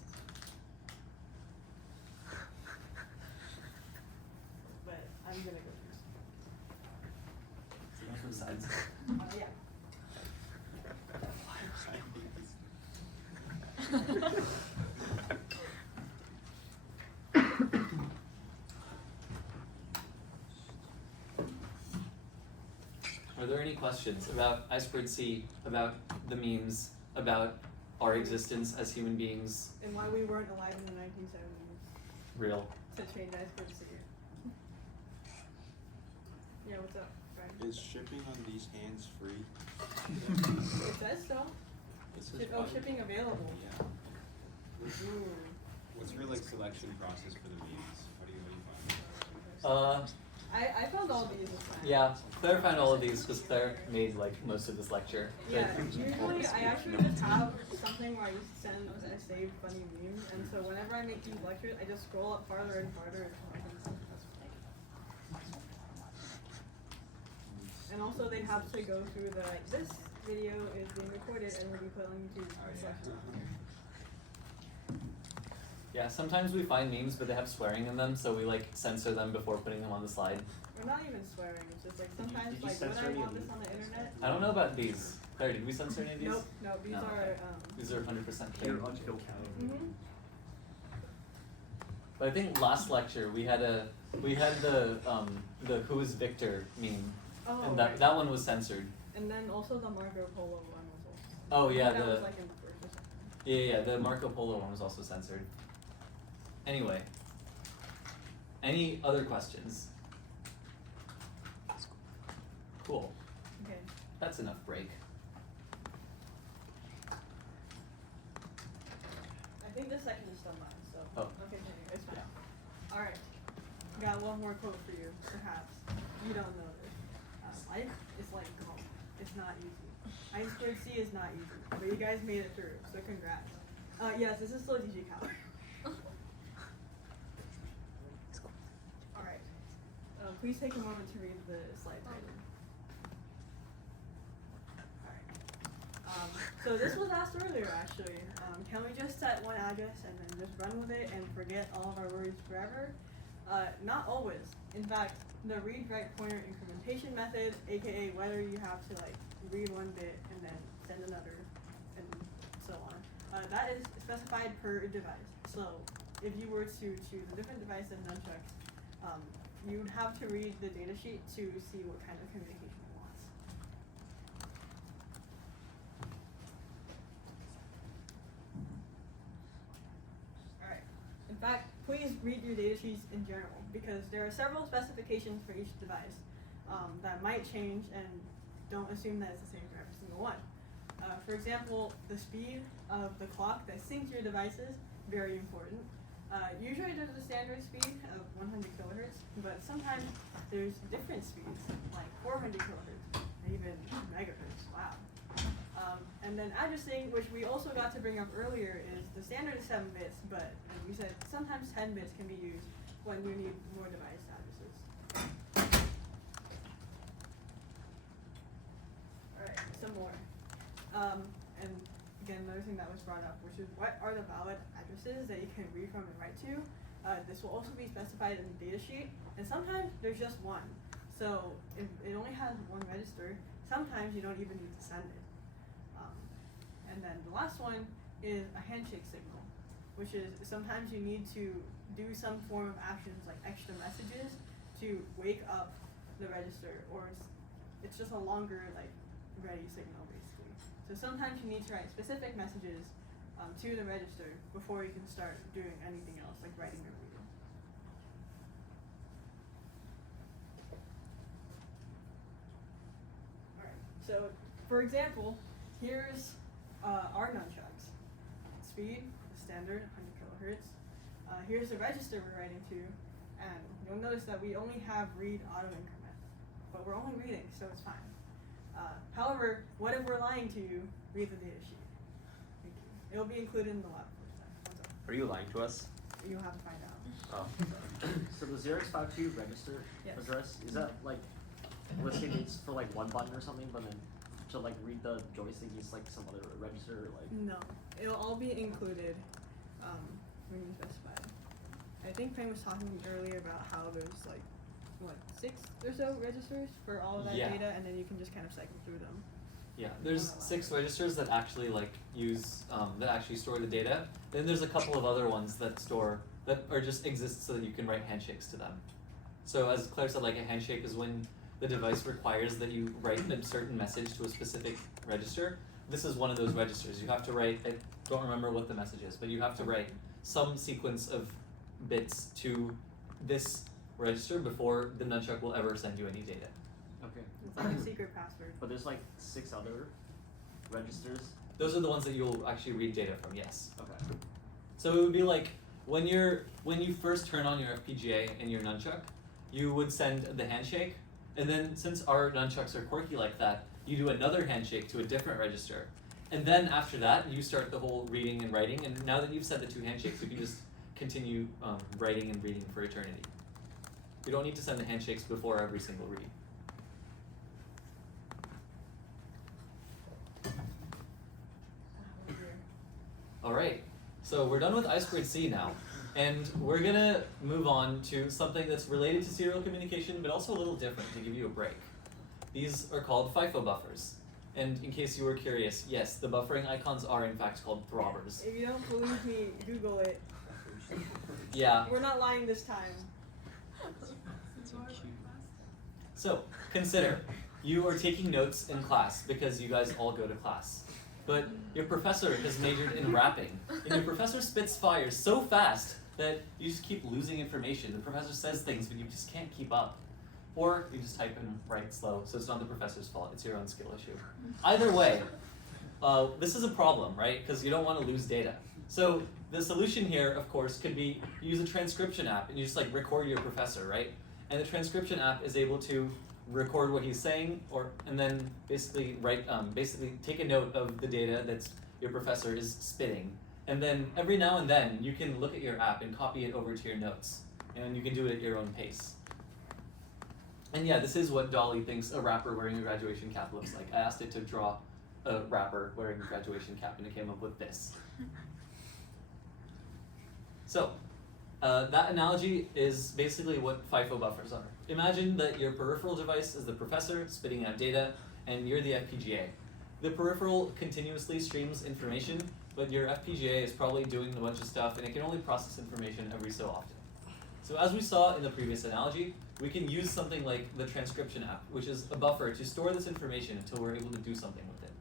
But I'm gonna go first. Sides. Yeah. Are there any questions about I2C, about the memes, about our existence as human beings? And why we weren't alive in the 1970s Real. to change I2C. Yeah, what's up, Brian? Is shipping on these hands free? It says so. It says Shipping available. Yeah. Ooh. What's your like selection process for the memes? What do you find? I found all these this time. Yeah, Claire found all of these because Claire made like most of this lecture. Yeah, usually I actually just have something where I used to send a saved funny memes, and so whenever I make these lectures, I just scroll up farther and farther and farther. And also they have to go through the, like, this video is being recorded and will be put on YouTube. Yeah, sometimes we find memes but they have swearing in them, so we like censor them before putting them on the slide. We're not even swearing, it's just like sometimes did you like when censor I any want of this on the internet. I don't know about these. Claire, did we censor any of these? Nope, no, these No, are okay. These are 100% clear. But I think last lecture we had the who is Victor meme, Oh, and right. that one was censored. And then also the Marco Polo one was also. Oh yeah, that the was like in the first or second. yeah, the Marco Polo one was also censored. Anyway, any other questions? Cool. Okay. That's enough break. I think this section is still mine, so. Oh. Okay, it's fine. Alright. Got one more quote for you, perhaps. You don't know this. Life is like golf. It's not easy. I2C is not easy, but you guys made it through, so congrats. Yes, this is still DG Calorie. Alright. Please take a moment to read the slide title. Alright. So this was asked earlier, actually. Can we just set one address and then just run with it and forget all of our worries forever? Not always. In fact, the read-write pointer incrementation method, aka whether you have to like read one bit and then send another, and so on, that is specified per device. So if you were to choose a different device than nunchucks, you'd have to read the datasheet to see what kind of communication it wants. Alright. In fact, please read your datasheets in general, because there are several specifications for each device that might change, and don't assume that it's the same for every single one. For example, the speed of the clock that syncs your devices, very important. Usually there's a standard speed of 100 kilohertz, but sometimes there's different speeds, like 400 kilohertz, and even megahertz, wow. And then addressing, which we also got to bring up earlier, is the standard is 7 bits, but as we said, sometimes 10 bits can be used when you need more device addresses. Alright, some more. And again, another thing that was brought up, which is what are the valid addresses that you can read from and write to? This will also be specified in the data sheet, and sometimes there's just one. So if it only has one register, sometimes you don't even need to send it. And then the last one is a handshake signal, which is sometimes you need to do some form of actions like extra messages to wake up the register, or it's just a longer like ready signal basically. So sometimes you need to write specific messages to the register before you can start doing anything else like writing or reading. Alright, so for example, here's our nunchucks. Speed, the standard, 100 kilohertz. Here's the register we're writing to, and you'll notice that we only have read auto increment, but we're only reading, so it's fine. However, what if we're lying to you? Read the data sheet. Thank you. It'll be included in the lab course. Are you lying to us? You'll have to find out. Oh. So the 0x52 register Yes. address, is that like, let's say it's for like one button or something, but then to like read the joystick it's like some other register, like No, it'll all be included when you specify. I think Payne was talking earlier about how there's like, what, 6 or so registers for all of that Yeah. data, and then you can just kind of cycle through them. Yeah, there's 6 registers that actually like use that actually store the data. Then there's a couple of other ones that just exist so that you can write handshakes to them. So as Claire said, like a handshake is when the device requires that you write a certain message to a specific register. This is one of those registers. You have to write, I don't remember what the message is, but you have to write some sequence of bits to this register before the nunchuck will ever send you any data. okay. It's like a secret password. But there's like 6 other registers. Those are the ones that you'll actually read data from, yes. Okay. So it would be like when you first turn on your FPGA and your nunchuck, you would send the handshake, and then since our nunchucks are quirky like that, you do another handshake to a different register. And then after that, you start the whole reading and writing, and now that you've said the 2 handshakes, you can just continue writing and reading for eternity. You don't need to send the handshakes before every single read. Alright, so we're done with I squared C now, and we're gonna move on to something that's related to serial communication, but also a little different to give you a break. These are called FIFO buffers. And in case you were curious, yes, the buffering icons are in fact called throbbers. If you don't believe me, Google it. Yeah. We're not lying this time. So, consider, you are taking notes in class because you guys all go to class. But your professor has majored in rapping, and your professor spits fire so fast that you just keep losing information. The professor says things, but you just can't keep up. Or you just type and write slow, so it's not the professor's fault, it's your own skill issue. Either way, this is a problem, right? Because you don't want to lose data. So the solution here, of course, could be you use a transcription app and you just like record your professor, right? And the transcription app is able to record what he's saying, and then basically basically take a note of the data that your professor is spitting. And then every now and then you can look at your app and copy it over to your notes, and you can do it at your own pace. And yeah, this is what Dolly thinks a rapper wearing a graduation cap looks like. I asked it to draw a rapper wearing a graduation cap, and it came up with this. So, that analogy is basically what FIFO buffers are. Imagine that your peripheral device is the professor spitting out data, and you're the FPGA. The peripheral continuously streams information, but your FPGA is probably doing a bunch of stuff, and it can only process information every so often. So as we saw in the previous analogy, we can use something like the transcription app, which is a buffer to store this information until we're able to do something with it.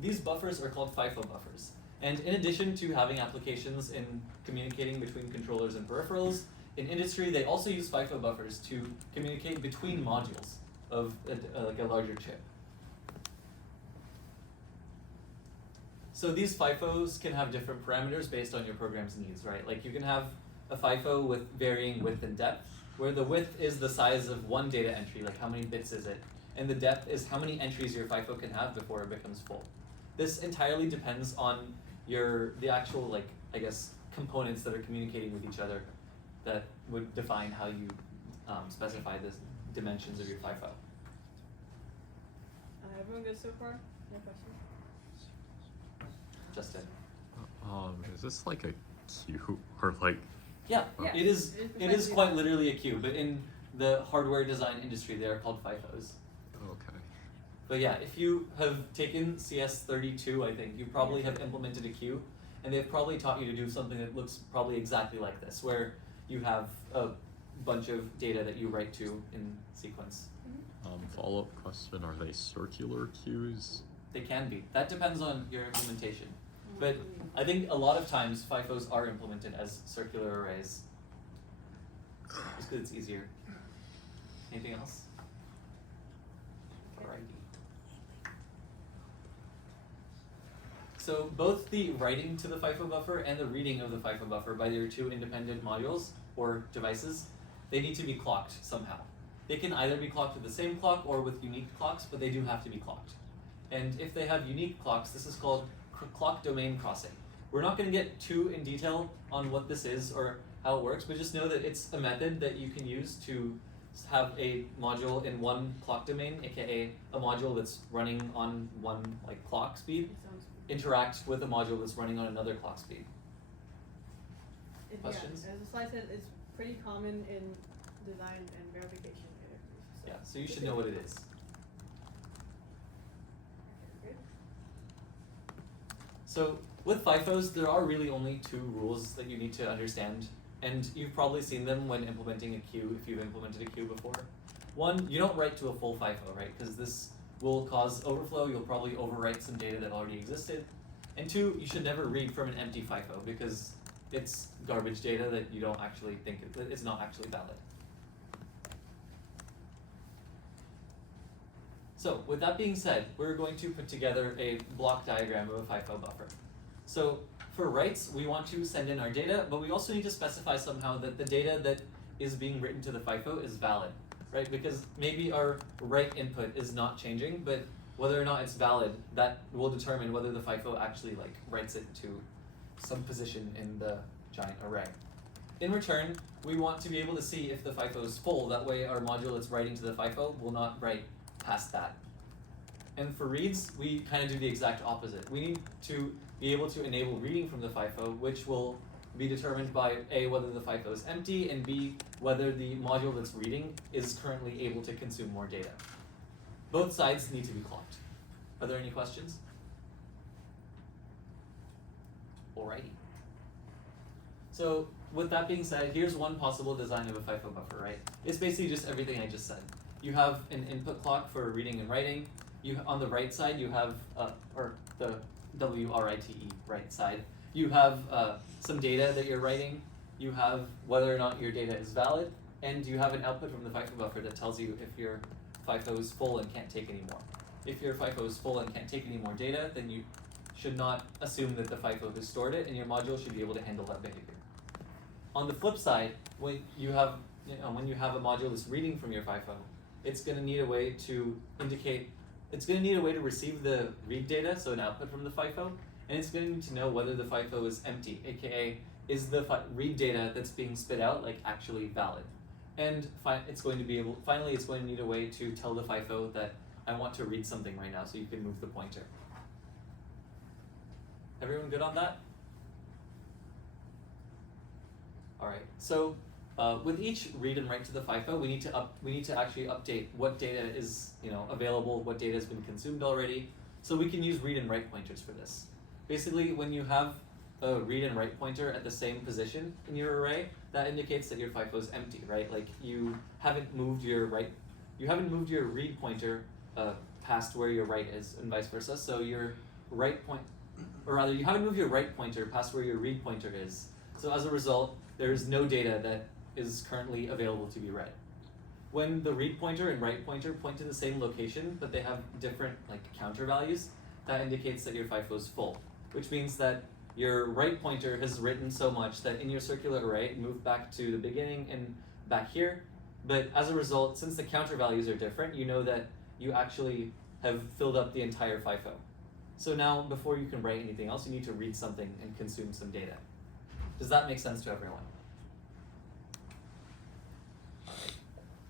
These buffers are called FIFO buffers. And in addition to having applications in communicating between controllers and peripherals, in industry they also use FIFO buffers to communicate between modules of like a larger chip. So these FIFOs can have different parameters based on your program's needs, right? Like you can have a FIFO with varying width and depth, where the width is the size of one data entry, like how many bits is it, and the depth is how many entries your FIFO can have before it becomes full. This entirely depends on the actual, like, I guess, components that are communicating with each other that would define how you specify the dimensions of your FIFO. Everyone good so far? No questions? Justin. Is this like a queue or like? Yeah, Yeah, it is. it's It is essentially quite that. literally a queue, but in the hardware design industry, they are called FIFOs. Okay. But yeah, if you have taken CS32, I think you probably have implemented a queue, and they've probably taught you to do something that looks probably exactly like this, where you have a bunch of data that you write to in sequence. Follow-up question: are they circular queues? They can be. That depends on your implementation. But I think a lot of times FIFOs are implemented as circular arrays. Just because it's easier. Anything else? Alrighty. So both the writing to the FIFO buffer and the reading of the FIFO buffer by their two independent modules or devices, they need to be clocked somehow. They can either be clocked with the same clock or with unique clocks, but they do have to be clocked. And if they have unique clocks, this is called clock domain crossing. We're not going to get too in detail on what this is or how it works, but just know that it's a method that you can use to have a module in one clock domain, aka a module that's running on one like clock speed, interact with a module that's running on another clock speed. Questions? Yeah, as the slide said, it's pretty common in design and verification. Yeah, so you should know what it is. Good. So with FIFOs, there are really only two rules that you need to understand, and you've probably seen them when implementing a queue if you've implemented a queue before. One, you don't write to a full FIFO, right? Because this will cause overflow. You'll probably overwrite some data that already existed. And two, you should never read from an empty FIFO because it's garbage data that you don't actually think it's not actually valid. So with that being said, we're going to put together a block diagram of a FIFO buffer. So for writes, we want to send in our data, but we also need to specify somehow that the data that is being written to the FIFO is valid, right? Because maybe our write input is not changing, but whether or not it's valid, that will determine whether the FIFO actually like writes it to some position in the giant array. In return, we want to be able to see if the FIFO is full. That way our module that's writing to the FIFO will not write past that. And for reads, we kind of do the exact opposite. We need to be able to enable reading from the FIFO, which will be determined by A, whether the FIFO is empty, and B, whether the module that's reading is currently able to consume more data. Both sides need to be clocked. Are there any questions? Alrighty. So with that being said, here's one possible design of a FIFO buffer, right? It's basically just everything I just said. You have an input clock for reading and writing. You on the right side you have or the WRITE right side. You have some data that you're writing. You have whether or not your data is valid, and you have an output from the FIFO buffer that tells you if your FIFO is full and can't take any more. If your FIFO is full and can't take any more data, then you should not assume that the FIFO has stored it, and your module should be able to handle that behavior. On the flip side, when you have a module that's reading from your FIFO, it's going to need a way to receive the read data, so an output from the FIFO, and it's going to need to know whether the FIFO is empty, aka is the read data that's being spit out like actually valid. And it's going to need a way to tell the FIFO that I want to read something right now, so you can move the pointer. Everyone good on that? All right. So with each read and write to the FIFO, we need to actually update what data is available, what data has been consumed already. So we can use read and write pointers for this. Basically, when you have a read and write pointer at the same position in your array, that indicates that your FIFO is empty, right? Like you haven't moved your read pointer past where your write is, and vice versa. So your you haven't moved your write pointer past where your read pointer is. So as a result, there's no data that is currently available to be read. When the read pointer and write pointer point to the same location, but they have different counter values, that indicates that your FIFO is full. which means that your right pointer has written so much that in your circular array it moved back to the beginning and back here. But as a result, since the counter values are different, you know that you actually have filled up the entire FIFO. So now, before you can write anything else, you need to read something and consume some data. Does that make sense to everyone?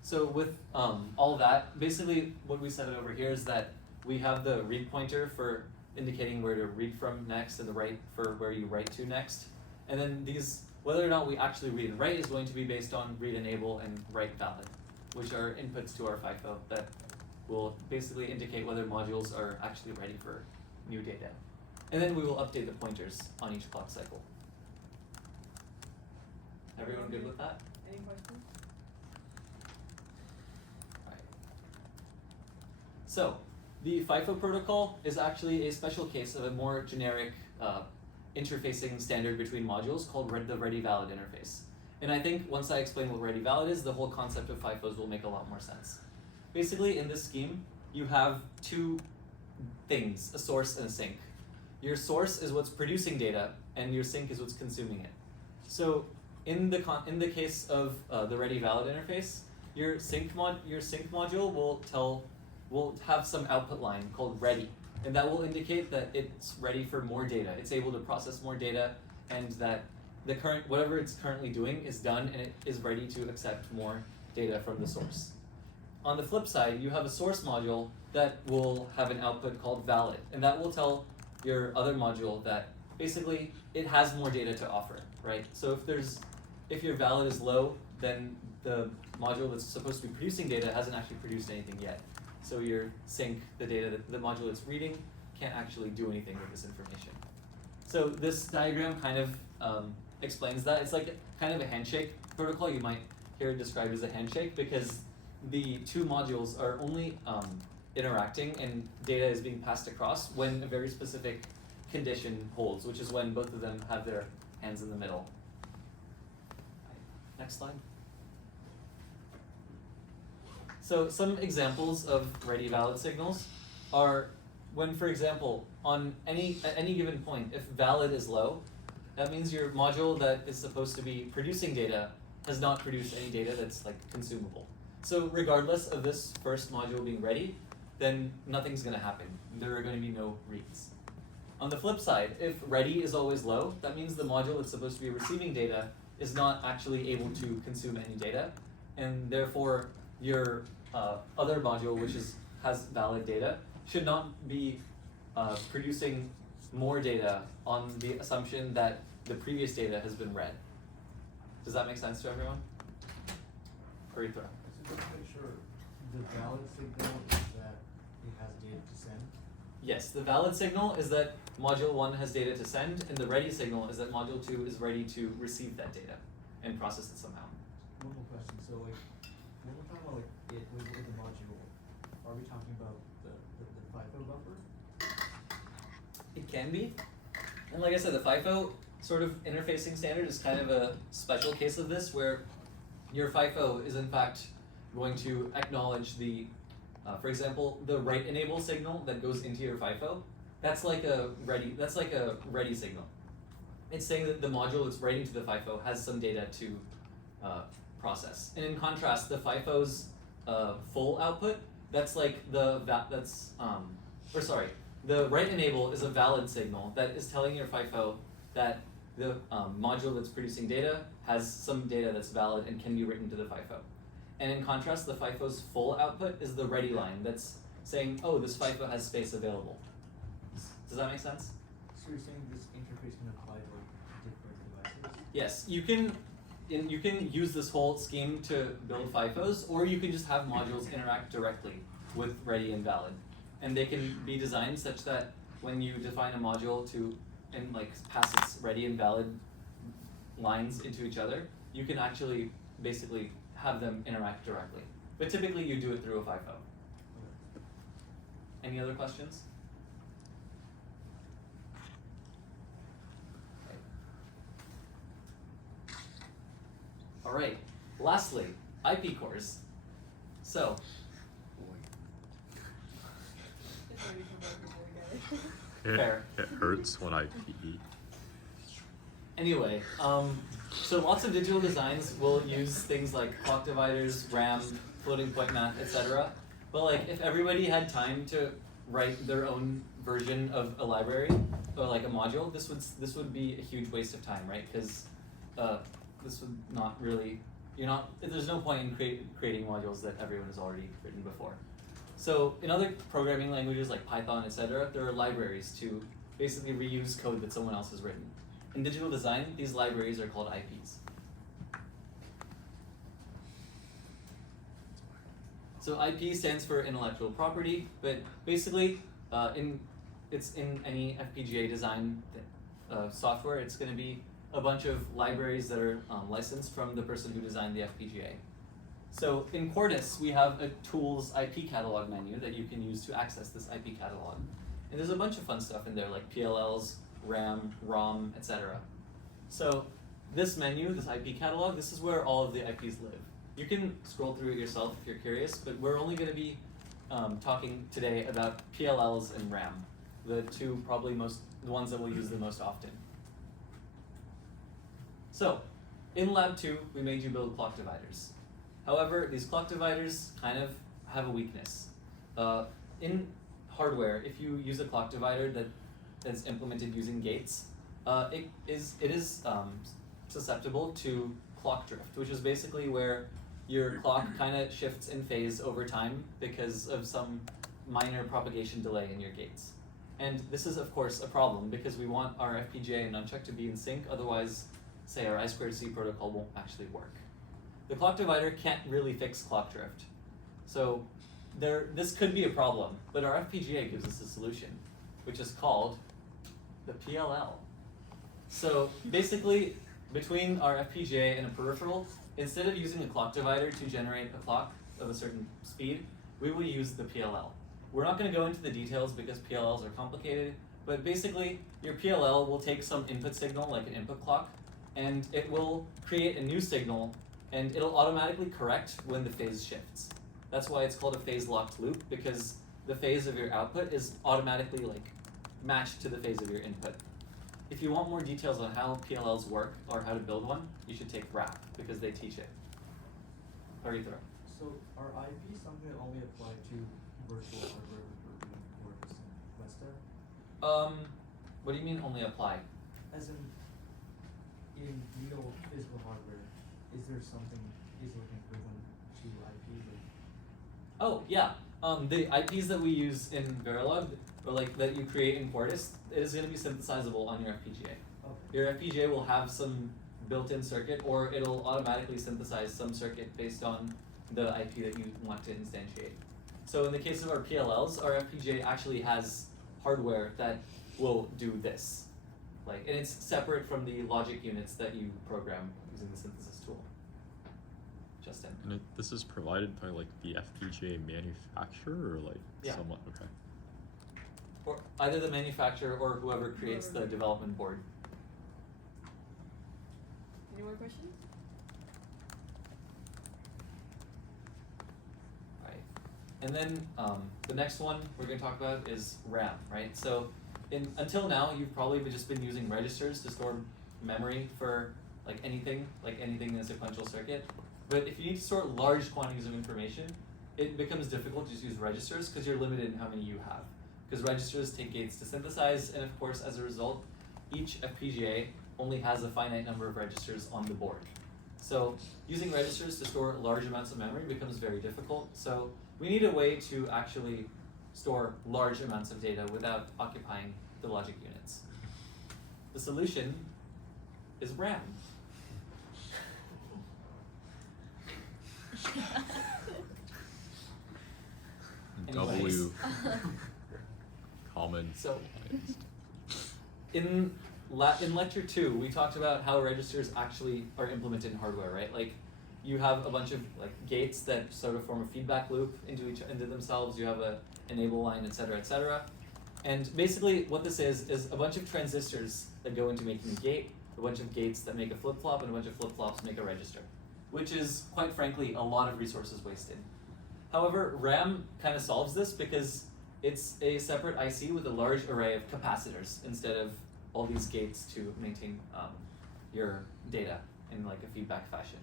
So with all that, basically what we said over here is that we have the read pointer for indicating where to read from next and the write for where you write to next. And then these, whether or not we actually read and write is going to be based on read enable and write valid, which are inputs to our FIFO that will basically indicate whether modules are actually ready for new data. And then we will update the pointers on each clock cycle. Everyone good with that? Any questions? Right. So, the FIFO protocol is actually a special case of a more generic interfacing standard between modules called the ready valid interface. And I think once I explain what ready valid is, the whole concept of FIFOs will make a lot more sense. Basically, in this scheme, you have two things, a source and a sink. Your source is what's producing data, and your sink is what's consuming it. So, in the case of the ready valid interface, your sink module will have some output line called ready, and that will indicate that it's ready for more data. It's able to process more data, and that the whatever it's currently doing is done, and it is ready to accept more data from the source. On the flip side, you have a source module that will have an output called valid, and that will tell your other module that basically it has more data to offer, right? So if your valid is low, then the module that's supposed to be producing data hasn't actually produced anything yet. So your sink, the module that's reading, can't actually do anything with this information. So this diagram kind of explains that. It's like kind of a handshake protocol. You might hear it described as a handshake because the two modules are only interacting and data is being passed across when a very specific condition holds, which is when both of them have their hands in the middle. Next slide. So some examples of ready valid signals are when, for example, at any given point, if valid is low, that means your module that is supposed to be producing data has not produced any data that's like consumable. So regardless of this first module being ready, then nothing's going to happen. There are going to be no reads. On the flip side, if ready is always low, that means the module that's supposed to be receiving data is not actually able to consume any data, and therefore your other module, which has valid data, should not be producing more data on the assumption that the previous data has been read. Does that make sense to everyone? Urethra. So just to make sure, the valid signal is that it has data to send? Yes, the valid signal is that module 1 has data to send, and the ready signal is that module 2 is ready to receive that data and process it somehow. One more question, so like, when we're talking about like it with the module, are we talking about the FIFO buffer? It can be. And like I said, the FIFO sort of interfacing standard is kind of a special case of this, where your FIFO is in fact going to acknowledge the, for example, the write enable signal that goes into your FIFO. That's like a ready signal. It's saying that the module that's writing to the FIFO has some data to process. And in contrast, the FIFO's full output, that's like the write enable is a valid signal that is telling your FIFO that the module that's producing data has some data that's valid and can be written to the FIFO. And in contrast, the FIFO's full output is the ready line that's saying, oh, this FIFO has space available. Does that make sense? So you're saying this interface can apply to like different devices? Yes, you can use this whole scheme to build FIFOs, or you can just have modules interact directly with ready and valid. And they can be designed such that when you define a module to pass its ready and valid lines into each other, you can actually basically have them interact directly. But typically you do it through a FIFO. Any other questions? All right, lastly, IP cores. So, Just ready for both of you guys. Fair. It hurts when I PE. Anyway, so lots of digital designs will use things like clock dividers, RAM, floating point math, etc. But like, if everybody had time to write their own version of a library or like a module, this would be a huge waste of time, right? Because this would not really, there's no point in creating modules that everyone has already written before. So in other programming languages like Python, etc., there are libraries to basically reuse code that someone else has written. In digital design, these libraries are called IPs. So IP stands for intellectual property, but basically, it's in any FPGA design software. It's going to be a bunch of libraries that are licensed from the person who designed the FPGA. So in Quartus, we have a tools IP catalog menu that you can use to access this IP catalog. And there's a bunch of fun stuff in there like PLLs, RAM, ROM, etc. So this menu, this IP catalog, this is where all of the IPs live. You can scroll through it yourself if you're curious, but we're only going to be talking today about PLLs and RAM, the two probably the ones that we'll use the most often. So in Lab 2, we made you build clock dividers. However, these clock dividers kind of have a weakness. In hardware, if you use a clock divider that's implemented using gates, it is susceptible to clock drift, which is basically where your clock kind of shifts in phase over time because of some minor propagation delay in your gates. And this is, of course, a problem because we want our FPGA and nunchuck to be in sync, otherwise, say, our I2C protocol won't actually work. The clock divider can't really fix clock drift. So this could be a problem, but our FPGA gives us a solution, which is called the PLL. So basically, between our FPGA and a peripheral, instead of using a clock divider to generate a clock of a certain speed, we will use the PLL. We're not going to go into the details because PLLs are complicated, but basically, your PLL will take some input signal, like an input clock, and it will create a new signal, and it'll automatically correct when the phase shifts. That's why it's called a phase-locked loop, because the phase of your output is automatically matched to the phase of your input. If you want more details on how PLLs work or how to build one, you should take RAP, because they teach it. Arithra. So are IPs something that only apply to virtual hardware with Quartus and Vesta? What do you mean only apply? As in real physical hardware, is there something equivalent to IP? Oh, yeah. The IPs that we use in Verilog, or that you create in Quartus, is going to be synthesizable on your FPGA. Okay. Your FPGA will have some built-in circuit, or it'll automatically synthesize some circuit based on the IP that you want to instantiate. So in the case of our PLLs, our FPGA actually has hardware that will do this. And it's separate from the logic units that you program using the synthesis tool. Justin. And this is provided by the FPGA manufacturer or Yeah. someone? Okay. Or either the manufacturer or whoever creates the development board. Any more questions? Right. And then the next one we're going to talk about is RAM, right? So until now, you've probably just been using registers to store memory for anything in a sequential circuit. But if you need to store large quantities of information, it becomes difficult to just use registers because you're limited in how many you have. Because registers take gates to synthesize, and of course, as a result, each FPGA only has a finite number of registers on the board. So using registers to store large amounts of memory becomes very difficult. So we need a way to actually store large amounts of data without occupying the logic units. The solution is RAM. Anyways. W. Common. So in lecture 2, we talked about how registers actually are implemented in hardware, right? You have a bunch of gates that sort of form a feedback loop into themselves. You have a enable line, etc., etc. And basically, what this is a bunch of transistors that go into making a gate, a bunch of gates that make a flip-flop, and a bunch of flip-flops make a register, which is, quite frankly, a lot of resources wasted. However, RAM kind of solves this because it's a separate IC with a large array of capacitors instead of all these gates to maintain your data in like a feedback fashion.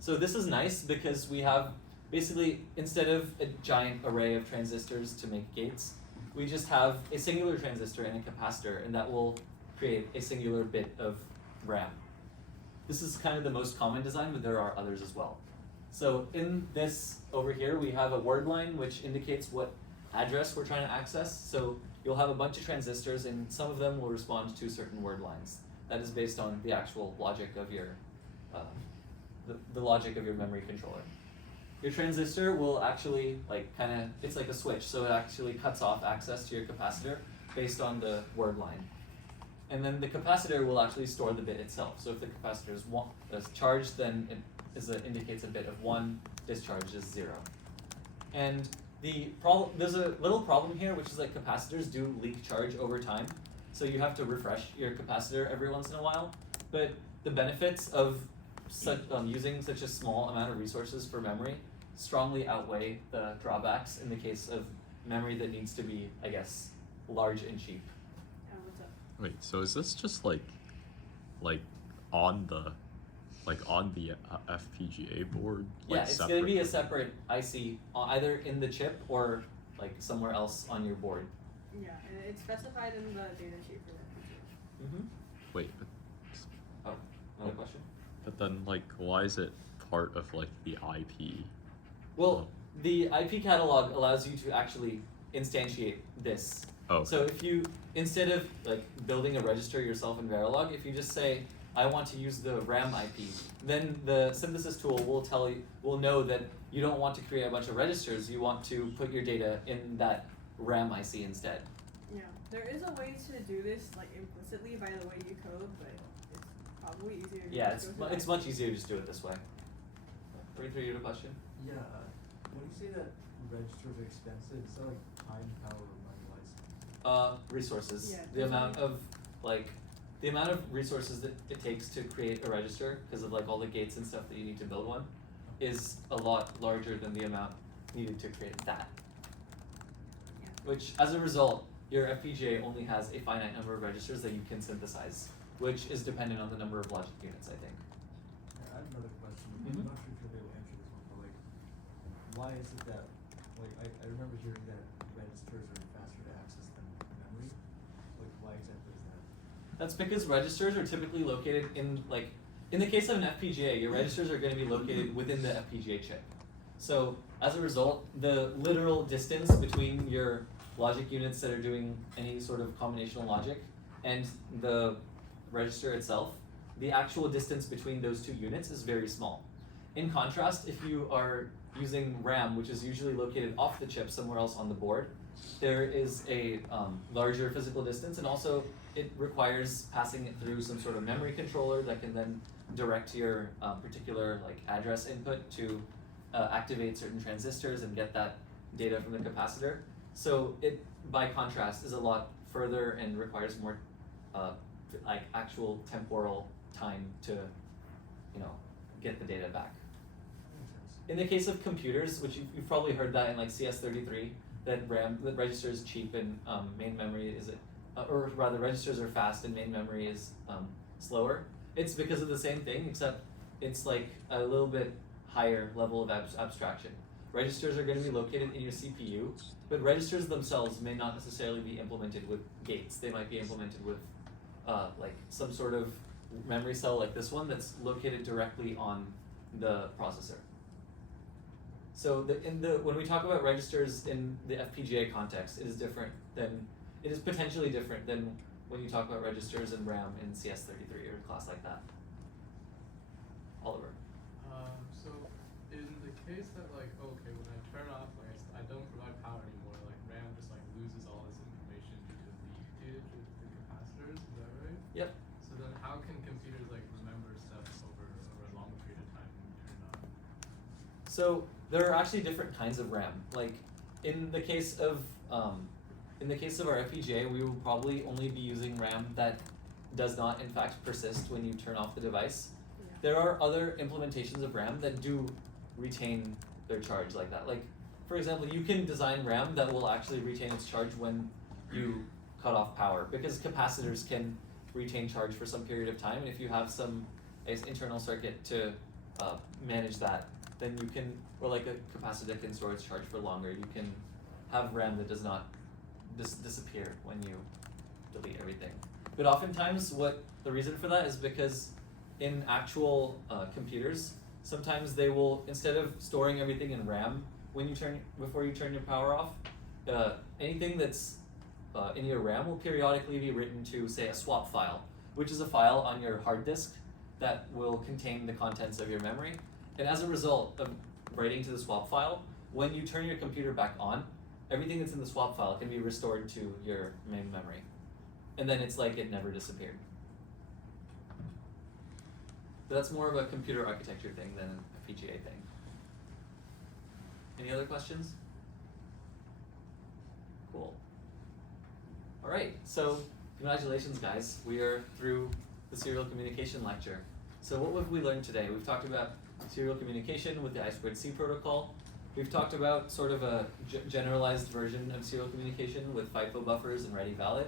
So this is nice because we have basically, instead of a giant array of transistors to make gates, we just have a singular transistor and a capacitor, and that will create a singular bit of RAM. This is kind of the most common design, but there are others as well. So in this over here, we have a word line which indicates what address we're trying to access. So you'll have a bunch of transistors, and some of them will respond to certain word lines. That is based on the actual logic of your, the logic of your memory controller. Your transistor will actually it's like a switch, so it actually cuts off access to your capacitor based on the word line. And then the capacitor will actually store the bit itself. So if the capacitor is charged, then it indicates a bit of 1, discharged is 0. And there's a little problem here, which is that capacitors do leak charge over time. So you have to refresh your capacitor every once in a while. But the benefits of using such a small amount of resources for memory strongly outweigh the drawbacks in the case of memory that needs to be, I guess, large and cheap. What's up? Wait, so is this just like on the FPGA board? Yeah, it's going to be a separate IC either in the chip or like somewhere else on your board. Yeah, and it's specified in the data sheet for that. Mm-hmm. Wait, but, Oh, another question? but then like why is it part of like the IP? Well, the IP catalog allows you to actually instantiate this. Oh. So if you, instead of like building a register yourself in Verilog, if you just say, I want to use the RAM IP, then the synthesis tool will know that you don't want to create a bunch of registers, you want to put your data in that RAM IC instead. Yeah, there is a way to do this like implicitly by the way you code, but it's probably easier to Yeah, just go through it's that. much easier to just do it this way. 33, you have a question? Yeah, when you say that registers are expensive, is that like time, power, or money-wise? Resources. Yeah, The definitely. the amount of resources that it takes to create a register, because of like all the gates and stuff that you need to build one, is a lot larger than the amount needed to create that. Yeah. Which, as a result, your FPGA only has a finite number of registers that you can synthesize, which is dependent on the number of logic units, I think. I have another question. Mhm. I'm not sure if you'll be able to answer this one, but like, why is it that, like, I remember hearing that registers are faster to access than memory. Like, why exactly is that? That's because registers are typically located in the case of an FPGA, your registers are going to be located within the FPGA chip. So as a result, the literal distance between your logic units that are doing any sort of combinational logic and the register itself, the actual distance between those two units is very small. In contrast, if you are using RAM, which is usually located off the chip somewhere else on the board, there is a larger physical distance, and also it requires passing it through some sort of memory controller that can then direct your particular address input to activate certain transistors and get that data from the capacitor. So it, by contrast, is a lot further and requires more actual temporal time to, get the data back. In the case of computers, which you've probably heard that in CS33, that register is cheap and main memory is, or rather registers are fast and main memory is slower. It's because of the same thing, except it's like a little bit higher level of abstraction. Registers are going to be located in your CPU, but registers themselves may not necessarily be implemented with gates. They might be implemented with some sort of memory cell like this one that's located directly on the processor. So when we talk about registers in the FPGA context, it is potentially different than when you talk about registers and RAM in CS33 or a class like that. Oliver. So in the case that when I turn off, I don't provide power anymore, RAM just loses all its information due to leakage with the capacitors, is that right? Yep. So then how can computers remember stuff over a long period of time when you turn it on? So there are actually different kinds of RAM. In the case of our FPGA, we will probably only be using RAM that does not in fact persist when you turn off the device. Yeah. There are other implementations of RAM that do retain their charge like that. for example, you can design RAM that will actually retain its charge when you cut off power, because capacitors can retain charge for some period of time, and if you have some internal circuit to manage that, then you can, or like a capacitor that can store its charge for longer, you can have RAM that does not disappear when you delete everything. But oftentimes, the reason for that is because in actual computers, sometimes they will, instead of storing everything in RAM before you turn your power off, anything that's in your RAM will periodically be written to, say, a swap file, which is a file on your hard disk that will contain the contents of your memory. And as a result of writing to the swap file, when you turn your computer back on, everything that's in the swap file can be restored to your main memory. And then it's like it never disappeared. But that's more of a computer architecture thing than a PGA thing. Any other questions? Cool. All right, so congratulations, guys. We are through the serial communication lecture. So what have we learned today? We've talked about serial communication with the I2C protocol. We've talked about sort of a generalized version of serial communication with FIFO buffers and ready valid.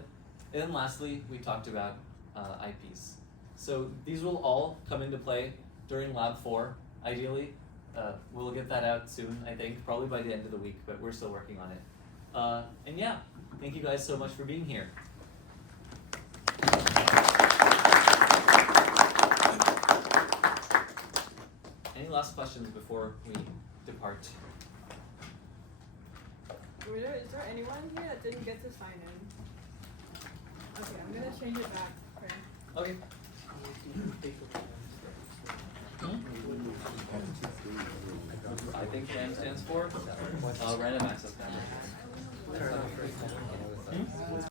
And then lastly, we talked about IPs. So these will all come into play during Lab 4, ideally. We'll get that out soon, I think, probably by the end of the week, but we're still working on it. And yeah, thank you guys so much for being here. Any last questions before we depart? Is there anyone here that didn't get to sign in? Okay, I'm gonna change it back. Okay. I think RAM stands for random access memory.